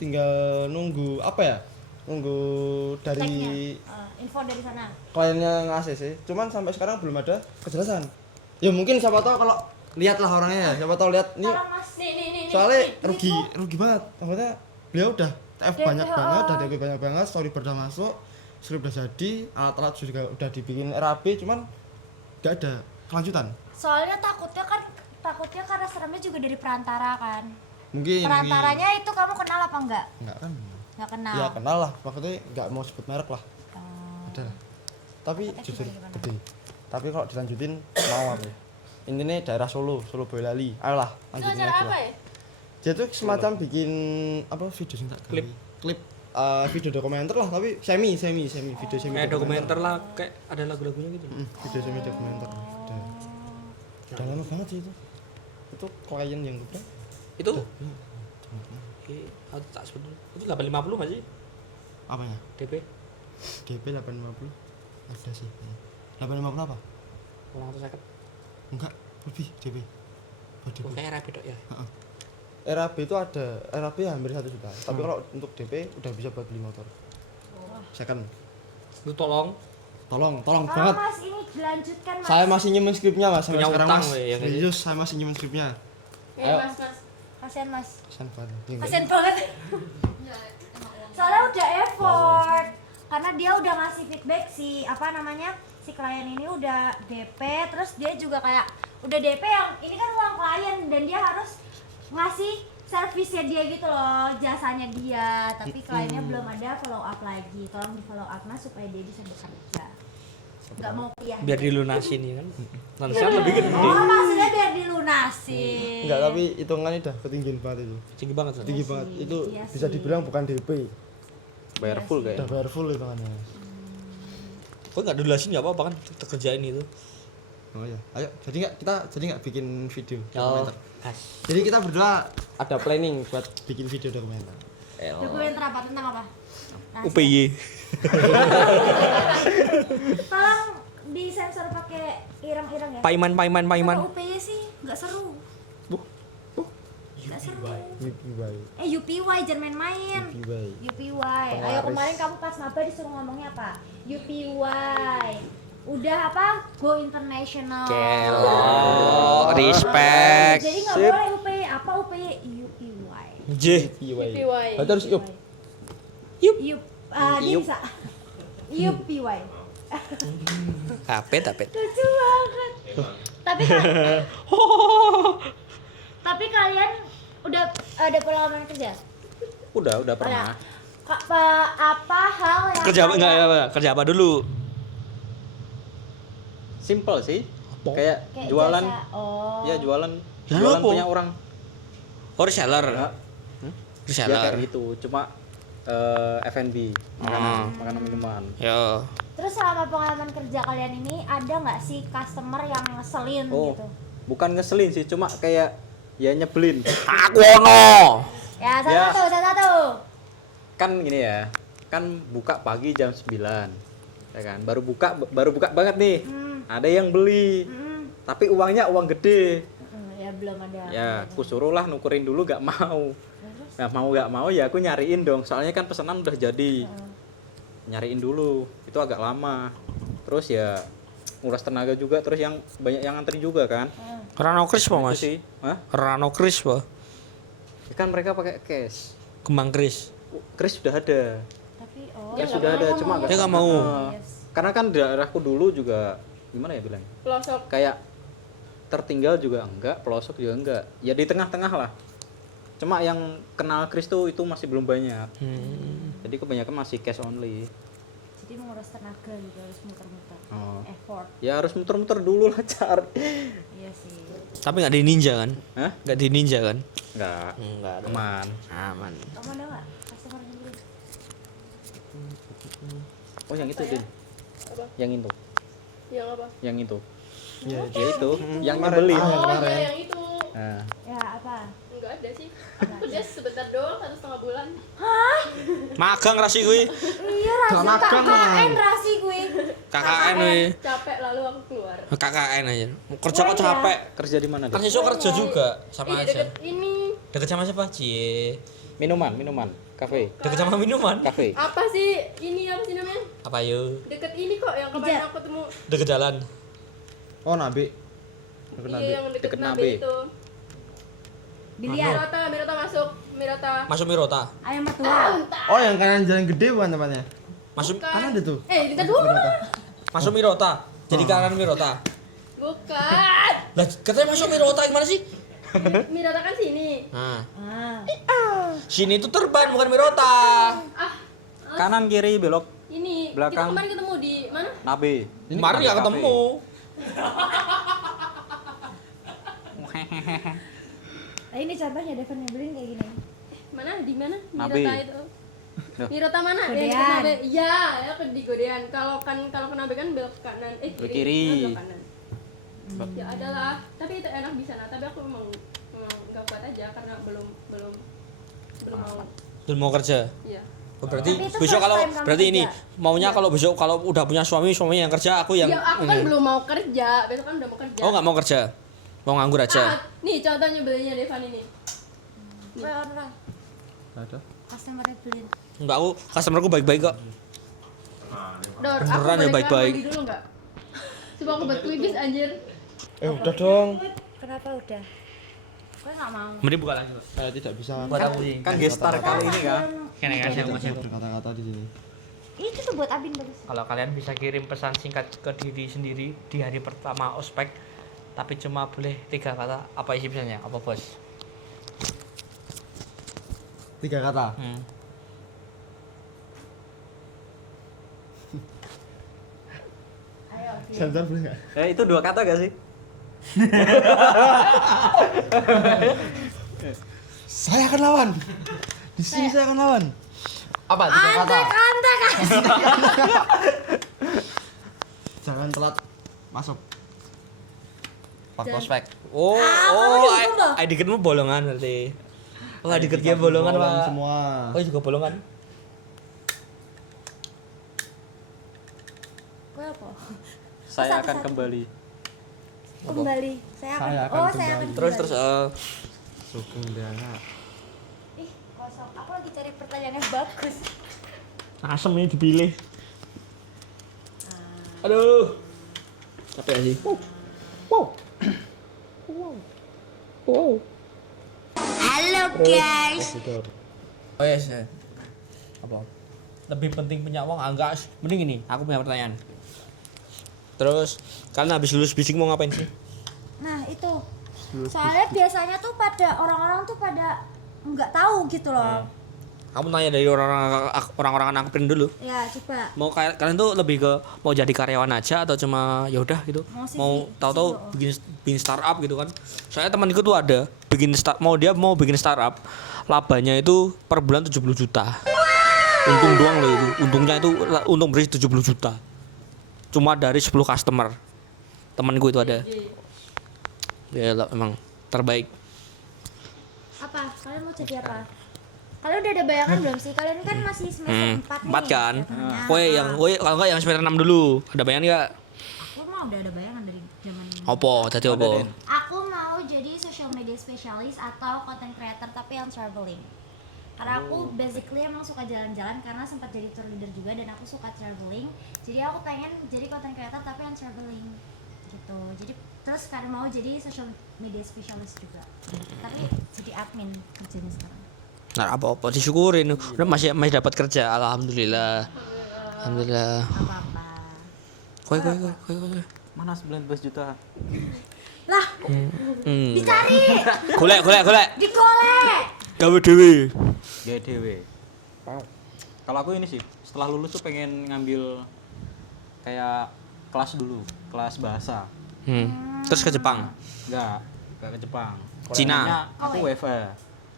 Tinggal nunggu apa ya? Nunggu dari Info dari sana. kliennya ngasih sih. Cuman sampai sekarang belum ada kejelasan. Ya mungkin siapa tahu kalau lihatlah orangnya ya. Siapa tahu lihat nih. Tolong Mas. Nih. Soalnya rugi banget. Maksudnya beliau udah TF banyak banget, udah DP banyak banget, storyboard udah masuk, script udah jadi, alat-alat juga udah dibikin RAB, cuman nggak ada kelanjutan. Soalnya takutnya karena seremnya juga dari perantara kan. Mungkin Perantaranya itu kamu kenal apa enggak? nggak kan? Enggak kenal. Ya kenal lah, maksudnya nggak mau sebut merek lah. Ada lah. Tapi jujur gede. Tapi kalau dilanjutin mau apa ya? Intinya daerah Solo Boyolali. Ayolah, lanjutin Itu acara aja apa lah. ya? Dia tuh semacam bikin apa video sing tak gawe. Klip video dokumenter lah, tapi semi video semi. Kayak dokumenter lah, kayak ada lagu-lagunya gitu. Video semi dokumenter. Udah lama banget sih itu. Itu klien yang berapa? Itu aku tak sebut. Itu 850 enggak sih? Apanya? DP. DP 850. Ada sih. 850 apa? 150. Enggak, lebih DP. Kayak RAB dok ya. RAB itu ada, RAB hampir 1 juta. Tapi kalau untuk DP udah bisa buat beli motor. Second. Lu tolong banget. Mas, ini dilanjutkan Mas. Saya masih nyimpen skripnya Mas, sampai Punya sekarang utang, Mas. ya, kayak Serius, saya masih nyimpen skripnya. Ya, Ayo. Mas. Kasian Mas. Kasian banget. Kasian banget. Soalnya udah effort. Karena dia udah ngasih feedback si klien ini udah DP, terus dia juga kayak udah DP yang ini kan uang klien dan dia harus ngasih servisnya dia gitu loh, jasanya dia, tapi kliennya belum ada follow up lagi. Tolong di follow up Mas supaya dia bisa bekerja. Nggak mau kuliah. biar dilunasin ya kan. Langsung lebih gede. Oh, maksudnya biar dilunasin. Enggak, tapi hitungannya udah ketinggian banget itu. Tinggi banget. San. Tinggi banget. Itu Iya bisa sih. dibilang bukan DP. Bayar full Udah kayak. bayar full hitungannya. Kok enggak dilulasin enggak apa-apa kan kita kerjain itu. Oh iya. Ayo, jadi nggak bikin video Oh, dokumenter. Jadi kita berdua ada planning buat bikin video dokumenter. Dokumenter apa? Tentang apa? Rahasia. UPY. Tolong disensor pakai irang-irang ya. Paiman. Kalau UPY sih nggak seru. Nggak seru. UPY jangan main-main. UPY. Ayo kemarin kamu pas maba disuruh ngomongnya apa? UPY. Udah apa? Go international. Kelo, respect. Jadi nggak boleh UPY. Apa UPY? UPY. J. PY. Terus yuk. Dia bisa. UPY. Tapet. Lucu banget. Tapi tapi kalian udah ada pengalaman kerja? Udah pernah. Apa hal yang Kerja apa enggak ya? Kerja apa dulu? Simple sih. Kayak jualan. jasa? Oh. Ya jualan. Ya, Jualan apa? punya orang. Oh, reseller. Ya, Reseller. ya kayak gitu. Cuma F&B, makanan minuman. Ya. Terus selama pengalaman kerja kalian ini ada nggak sih customer yang ngeselin Oh, gitu? bukan ngeselin sih, cuma kayak ya nyebelin. Aku ono. Ya Ya. satu. Kan gini ya, kan buka pagi jam 9, ya kan, baru buka banget nih. Ada yang beli, tapi uangnya uang gede. Ya belum ada. Ya aku suruh lah nukerin dulu, gak mau. Nah gak mau ya aku nyariin dong, soalnya kan pesanan udah jadi. Nyariin dulu, itu agak lama. Terus ya nguras tenaga juga, terus yang banyak yang antri juga kan. Rano Kris apa, Itu Mas? sih. Hah? Rano Kris apa? Ya kan mereka pakai cash. Kembang Kris. Cash sudah ada. Tapi Cash sudah ada, cuma Dia nggak mau. Karena kan daerahku dulu juga gimana ya bilang? Pelosok. Kayak tertinggal juga enggak, pelosok juga enggak. Ya di tengah-tengah lah. Cuma yang kenal Kris tuh itu masih belum banyak. Jadi kebanyakan masih cash only. Jadi menguras tenaga gitu, harus muter-muter. Oh. Effort. Ya harus muter-muter dulu lah cari. Iya sih. Tapi nggak di ninja kan? Hah? Nggak di ninja kan? Enggak. Enggak. Aman. Aman. Kamu ada nggak customer yang beli? Oh yang itu Din. Yang itu. Yang apa? Yang itu. Ya, Ya itu, yang Kemarin. nyebelin. Oh kemarin. iya yang itu. Nah, Ya apa? Enggak ada sih. Aku dia sebentar doang, 1,5 bulan. Magang rasi gue. Iya rasi magang, KKN rasi gue. KKN we. Capek lalu aku keluar. KKN aja. Kerja kok capek. kerja di mana Kan Din? sesuk kerja juga sama Ini aja. deket ini. Deket sama siapa? Cie. Minuman, kafe. Deket sama minuman. Kafe. Apa sih? Ini apa sih namanya? Apa yo? Deket ini kok yang kemarin aku ketemu. Deket jalan. Oh, Nabi. Iya yang deket Deket Nabe Nabe. itu. Biliar. Mirota masuk. Mirota. Masuk Mirota. Ayam mertua. Oh, yang kanan jalan gede bukan tempatnya? Masuk Kan ada tuh. Dekat dulu. masuk Mirota. Jadi kanan Mirota. Bukan. Lah katanya masuk Mirota gimana sih? Mirota kan sini. Nah, Ah. sini itu Terban bukan Mirota. Kanan kiri belok Ini Belakang. kita kemarin ketemu di mana? Nabe. Kemarin nggak Kafe. ketemu. Nah, ini contohnya Devon nyebelin kayak gini. Mana? Di mana? Nabe. Mirota itu. Mirota mana? Godean. Yang deket Nabe. Iya, ya ke di Godean. Kalau ke Nabe kan belok kanan. Belok kiri. Belok kanan. Ya adalah, tapi itu enak di sana. Tapi aku memang nggak kuat aja karena belum mau. Belum mau kerja. Iya. Oh, berarti Tapi itu besok first kalau time kamu berarti ini kerja. maunya kalau besok kalau udah punya suaminya yang kerja, aku yang Ya aku kan ini. belum mau kerja. Besok kan udah mau kerja. Oh, nggak mau kerja. Mau nganggur aja. Nih contohnya belinya Devan ini. Beneran. Ada. Customer nyebelin. Enggak, aku customerku baik-baik kok. Dor, aku Beneran ya, boleh baik-baik. keluar mandi dulu nggak? Coba aku buat kuibis anjir. Udah dong. Kenapa udah? Gue nggak mau. Mending buka lagi, Pak. Saya tidak bisa Buat aku sih. Kan gestar kali ini kan. Kene kasih aku. berkata-kata di sini. Itu tuh buat Abin bagus. Kalau kalian bisa kirim pesan singkat ke diri sendiri di hari pertama ospek, tapi cuma boleh 3 kata, apa isi pesannya? Apa, Bos? 3 kata. Sensor boleh nggak? Ya itu 2 kata gak sih? Saya akan lawan. Di sini saya akan lawan. Apa 3 kata? Antek. Jangan telat masuk. Waktu ospek. Oh, ID cardmu bolongan berarti. Oh, ID cardnya bolongan, Pak. Semua. Oh, juga bolongan. Gue apa? Saya akan kembali. Kembali. Saya akan saya akan Terus kembali. Sugeng Dara. Ih, kosong. Aku lagi cari pertanyaan yang bagus. Asem ini dipilih. Aduh. Capek sih. Halo guys. Oh yes. Apa? Lebih penting punya uang enggak? Mending ini, aku punya pertanyaan. Terus kalian habis lulus bisik mau ngapain sih? Nah itu soalnya biasanya tuh pada orang-orang tuh pada nggak tahu gitu loh. Kamu tanya dari orang-orang Akprin dulu. Ya coba. Mau kalian tuh lebih ke mau jadi karyawan aja atau cuma ya udah gitu. Mau tahu-tahu bikin startup gitu kan. Soalnya temanku tuh ada dia mau bikin startup. Labanya itu per bulan 70 juta. Untung doang loh itu. Untungnya itu untung bersih 70 juta. Cuma dari 10 customer. Temanku itu ada. Ya emang terbaik. Apa? Kalian mau jadi apa? Kalian udah ada bayangan belum sih? Kalian kan masih semester 4 nih. 4 kan? Katanya. Kalau enggak yang semester 6 dulu. Ada bayangan enggak? Aku mah udah ada bayangan dari zaman. Opo, tadi opo? Aku mau jadi social media specialist atau content creator tapi yang traveling. Karena aku basically emang suka jalan-jalan karena sempat jadi tour leader juga dan aku suka traveling. Jadi aku pengen jadi content creator tapi yang traveling gitu. Jadi terus sekarang mau jadi social media specialist juga. Tapi jadi admin kerjanya sekarang. Nah, apa-apa disyukurin. Udah masih dapat kerja, alhamdulillah. Alhamdulillah. Apa-apa. Koi. Mana 19 juta? Lah, dicari. Golek. Dikolek. Gawe dhewe. Kalau aku ini sih, setelah lulus tuh pengen ngambil kayak kelas dulu, kelas bahasa. Terus ke Jepang. Enggak ke Jepang. Cina. Aku WFA.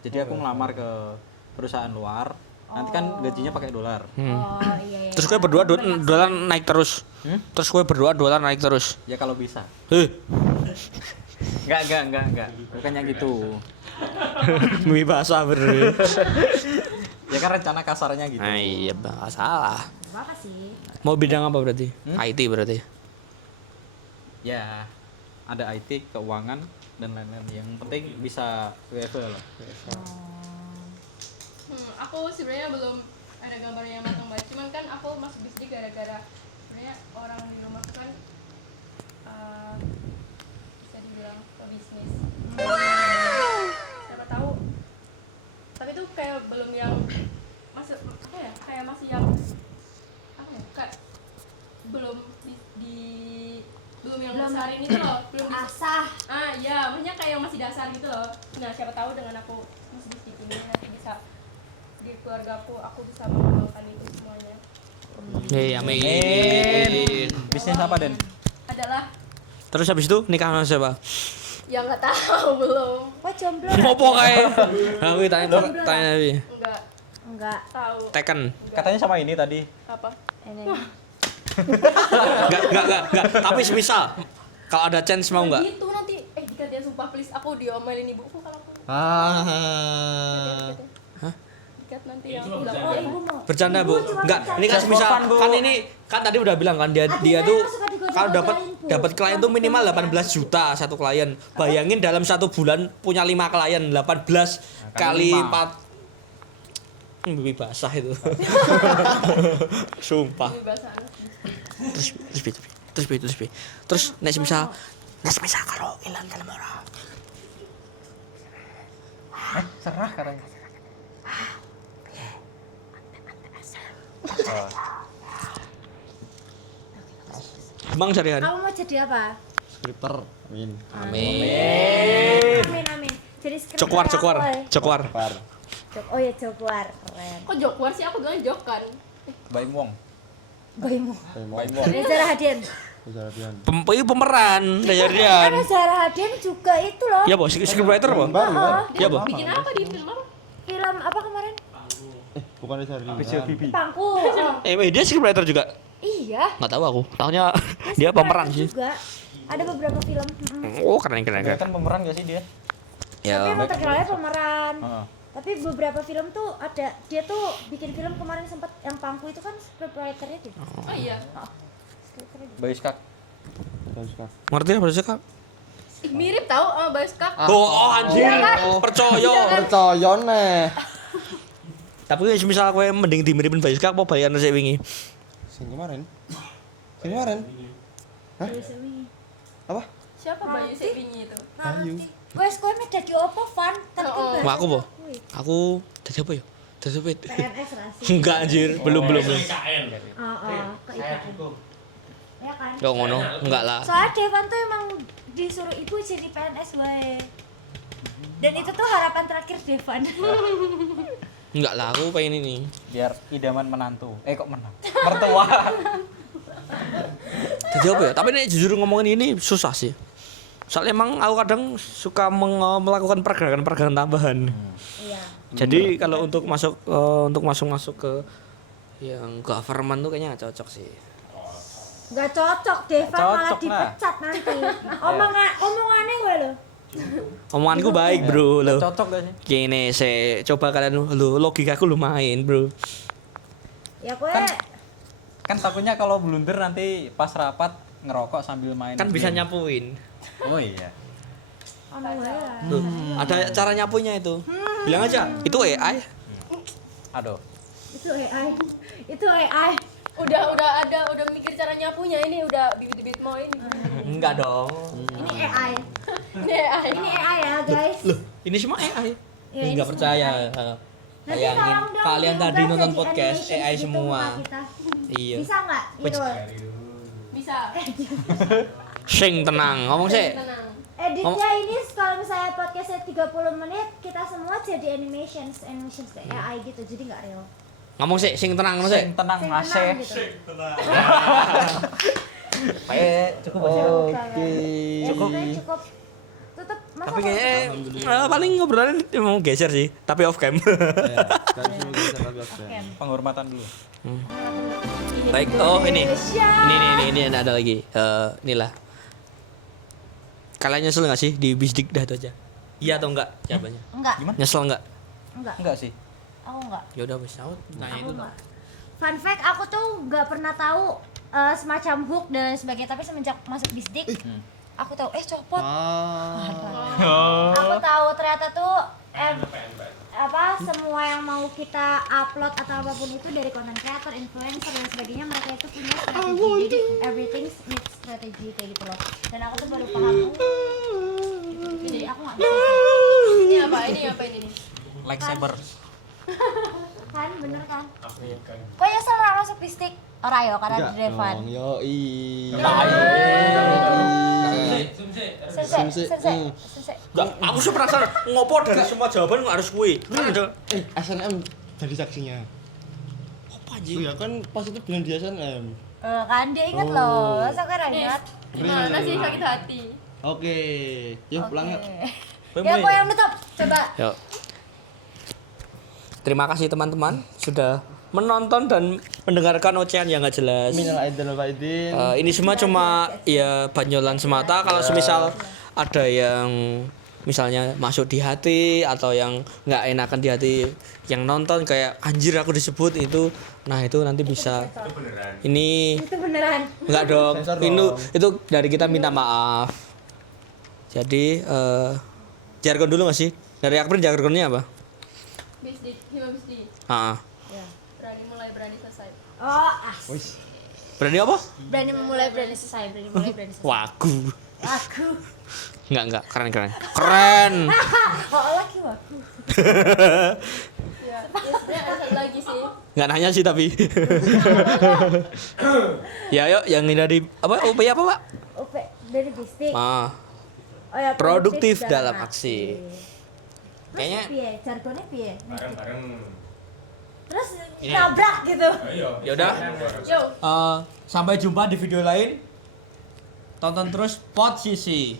Jadi aku ngelamar ke perusahaan luar. Nanti kan gajinya pakai dolar. Oh iya. Terus gue berdoa dolar naik terus. Terus gue berdoa dolar naik terus. Ya kalau bisa. Enggak. Bukannya gitu. Mimi bahasa bener. Ya kan rencana kasarnya gitu. Nah, iya, enggak salah. Apa sih? Mau bidang apa berarti? IT berarti. Ya, ada IT, keuangan dan lain-lain. Yang penting bisa WFH lah. Aku sebenarnya belum ada gambar yang matang banget. Cuman kan aku masuk bisnis gara-gara sebenarnya orang di rumah kan bisa dibilang pebisnis. Siapa tahu. Tapi itu kayak belum yang masuk apa ya? Kayak masih yang apa ya? Kayak belum belum yang besarin itu loh, belum asah. Iya, maksudnya kayak yang masih dasar gitu loh. Nah, siapa tahu dengan aku masih bisnis ini nanti bisa di keluarga aku bisa mengembangkan itu semuanya. Amin. Bisnis apa, Den? Adalah Terus habis itu nikah sama siapa? ya nggak tahu belum. Wah jomblo. Ngopo kae? Aku tanya Nabi. Enggak tahu. Tekken. Katanya sama ini tadi. Apa? Ini. Enggak. Tapi semisal kalau ada chance mau enggak? Gitu nanti jika dia sumpah please aku diomelin ibuku kalau aku. Dikat nanti yang bilang Ibu mau. Bercanda, Bu. Enggak, ini kan semisal kan ini kan tadi udah bilang kan dia tuh kalau dapat klien tuh minimal 18 juta satu klien. Bayangin dalam satu bulan punya 5 klien, 18 kali 4 Bibi basah itu. Sumpah. Terus nek semisal kalau hilang dalam orang. Serah katanya. Emang carian? Kamu mau jadi apa? Skripter. Amin. Amin. Jadi skriptor. Cokwar. Oh ya Jokwar, keren. Kok Jokwar sih? Aku bilang Jokan. Baim Wong. Bayimu. Baim Wong. Reza Rahadian. Pemeran Reza. Reza Rahadian juga itu loh. Ya, Bos, scriptwriter, Bos. Ya, Bos. Bikin apa di film apa? Film apa kemarin? Bukan Reza Rahadian. Pangku. Dia scriptwriter juga. Iya. Nggak tahu aku. Tahunya dia pemeran sih. Juga. Ada beberapa film. Oh, keren. Dia kan pemeran gak sih dia? Tapi Ya. emang terkenalnya pemeran. Heeh. Tapi beberapa film tuh ada dia tuh bikin film kemarin sempat yang Pangku itu kan scriptwriternya dia. Oh iya. Bayu Skak. Ngerti apa sih, Kak? Mirip tahu sama Bayu Skak. Oh, anjir. Percaya nih. Tapi misal kowe mending dimiripin Bayu Skak apa bayan sik wingi? Sing kemarin. Hah? Apa? Siapa Bayu Sewingi itu? Bayu. Wes kowe meh dadi opo Van? Tapi Oh. Wah, aku, Bo. Aku dadi apa ya? Dadi apa? PNS rasi. Enggak anjir, belum. Ke IKN. Ya kan? Yo ngono, enggak lah. Soalnya Devan tuh emang disuruh ibu jadi PNS wae. Dan itu tuh harapan terakhir Devan. Enggak lah, aku pengen ini. Biar idaman menantu. Kok menantu? Mertua. Jadi apa ya? Tapi nek jujur ngomongin ini susah sih. Soalnya emang aku kadang suka melakukan pergerakan tambahan. Iya. Jadi kalau untuk masuk ke yang government tuh kayaknya gak cocok sih. Gak cocok, Devan malah Cocok lah. dipecat nanti. Omongannya gue loh. Omonganku baik bro lo. Cocok gak sih? Gini saya coba kalian lo logikaku lumayan bro. Ya gue Kan takutnya kalau blunder nanti pas rapat ngerokok sambil main. Kan bisa game. nyapuin. Oh iya. ono wae lah. Tuh, ada cara nyapunya itu. Bilang aja itu AI. Aduh. Itu AI. Udah mikir cara nyapunya, ini udah bibit-bibit mau ini. Enggak dong. Ini AI. Ini AI. ya guys. Loh, ini semua AI. Ya, ini Enggak semua percaya. Nanti Bayangin tolong dong kalian diubah tadi nonton jadi podcast animation AI gitu semua. muka kita. Iya. Bisa nggak? Irul? Bisa. Sing tenang, ngomong sih. Tenang. Editnya ini kalau misalnya podcastnya 30 menit, kita semua jadi animations AI gitu, jadi nggak real. Ngomong sih, sing tenang, ngomong sih. Sing tenang Sing Mas. tenang gitu. Cukup Oke. Ya, sebenarnya cukup. Tutup. Masa Tapi kalau kayaknya paling ngobrolan mau geser sih, tapi off cam. penghormatan dulu. Baik, oh ini ada lagi. Inilah. Kalian nyesel nggak sih di Bisdik dah itu aja? Iya atau enggak jawabannya? Enggak. Nyesel enggak? Enggak sih. Aku enggak. Ya udah wis aku tanya itu. Enggak. Fun fact, aku tuh nggak pernah tahu semacam hook dan sebagainya, tapi semenjak masuk Bisdik, aku tahu copot. Aku tahu ternyata tuh semua yang mau kita upload atau apapun itu dari content creator, influencer dan sebagainya, mereka itu punya strategi. Jadi everything needs strategi kayak gitu loh. Dan aku tuh baru paham. Jadi aku nggak bisa. Ini apa ini nih? Lightsaber. Kan bener kan? Kok nyesel ra masuk Bistik? Ora yo karena di Devan. Yoi. Selesai. Enggak, aku sih penasaran ngopo dari semua jawaban kok harus kuwi. Kan ada SNM jadi saksinya. apa anjing? Iya kan pas itu bilang di SNM. Kan dia inget loh. Masa kan ingat? Gimana sih sakit hati? Oke, yuk pulang yuk. Ya kok yang nutup? Coba. Yuk. Terima kasih teman-teman sudah menonton dan mendengarkan ocehan yang nggak jelas. Minal aidin wal faizin. Ini semua cuma ya banyolan semata. Kalau semisal ada yang misalnya masuk di hati atau yang nggak enakan di hati yang nonton kayak anjir aku disebut itu, nah itu nanti bisa. Ini Itu beneran. nggak dong. Itu dari kita minta maaf. Jadi jargon dulu nggak sih? Dari Akprin jargonnya apa? Bisdik, Hima Bisdik. Berani mulai, berani selesai. Oh, Berani apa? berani memulai, berani selesai, berani mulai, berani selesai. Wagu. Aku. Enggak, keren. Oh, lagi waku. Ya sebenarnya ada satu lagi sih. Nggak nanya sih tapi. Ya yuk yang ini dari apa? UP apa Pak? UP dari Bistik. Ah, Oh ya, produktif dalam aksi. Kayaknya Kayaknya piye? Jargonnya piye? Bareng-bareng. Terus nabrak gitu. ya udah. Yo. Sampai jumpa di video lain. Tonton terus Posisi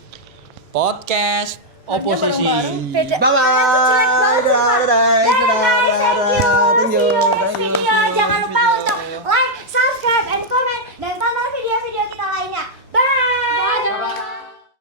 Podcast Oposisi. Beda. Bye. Jangan lupa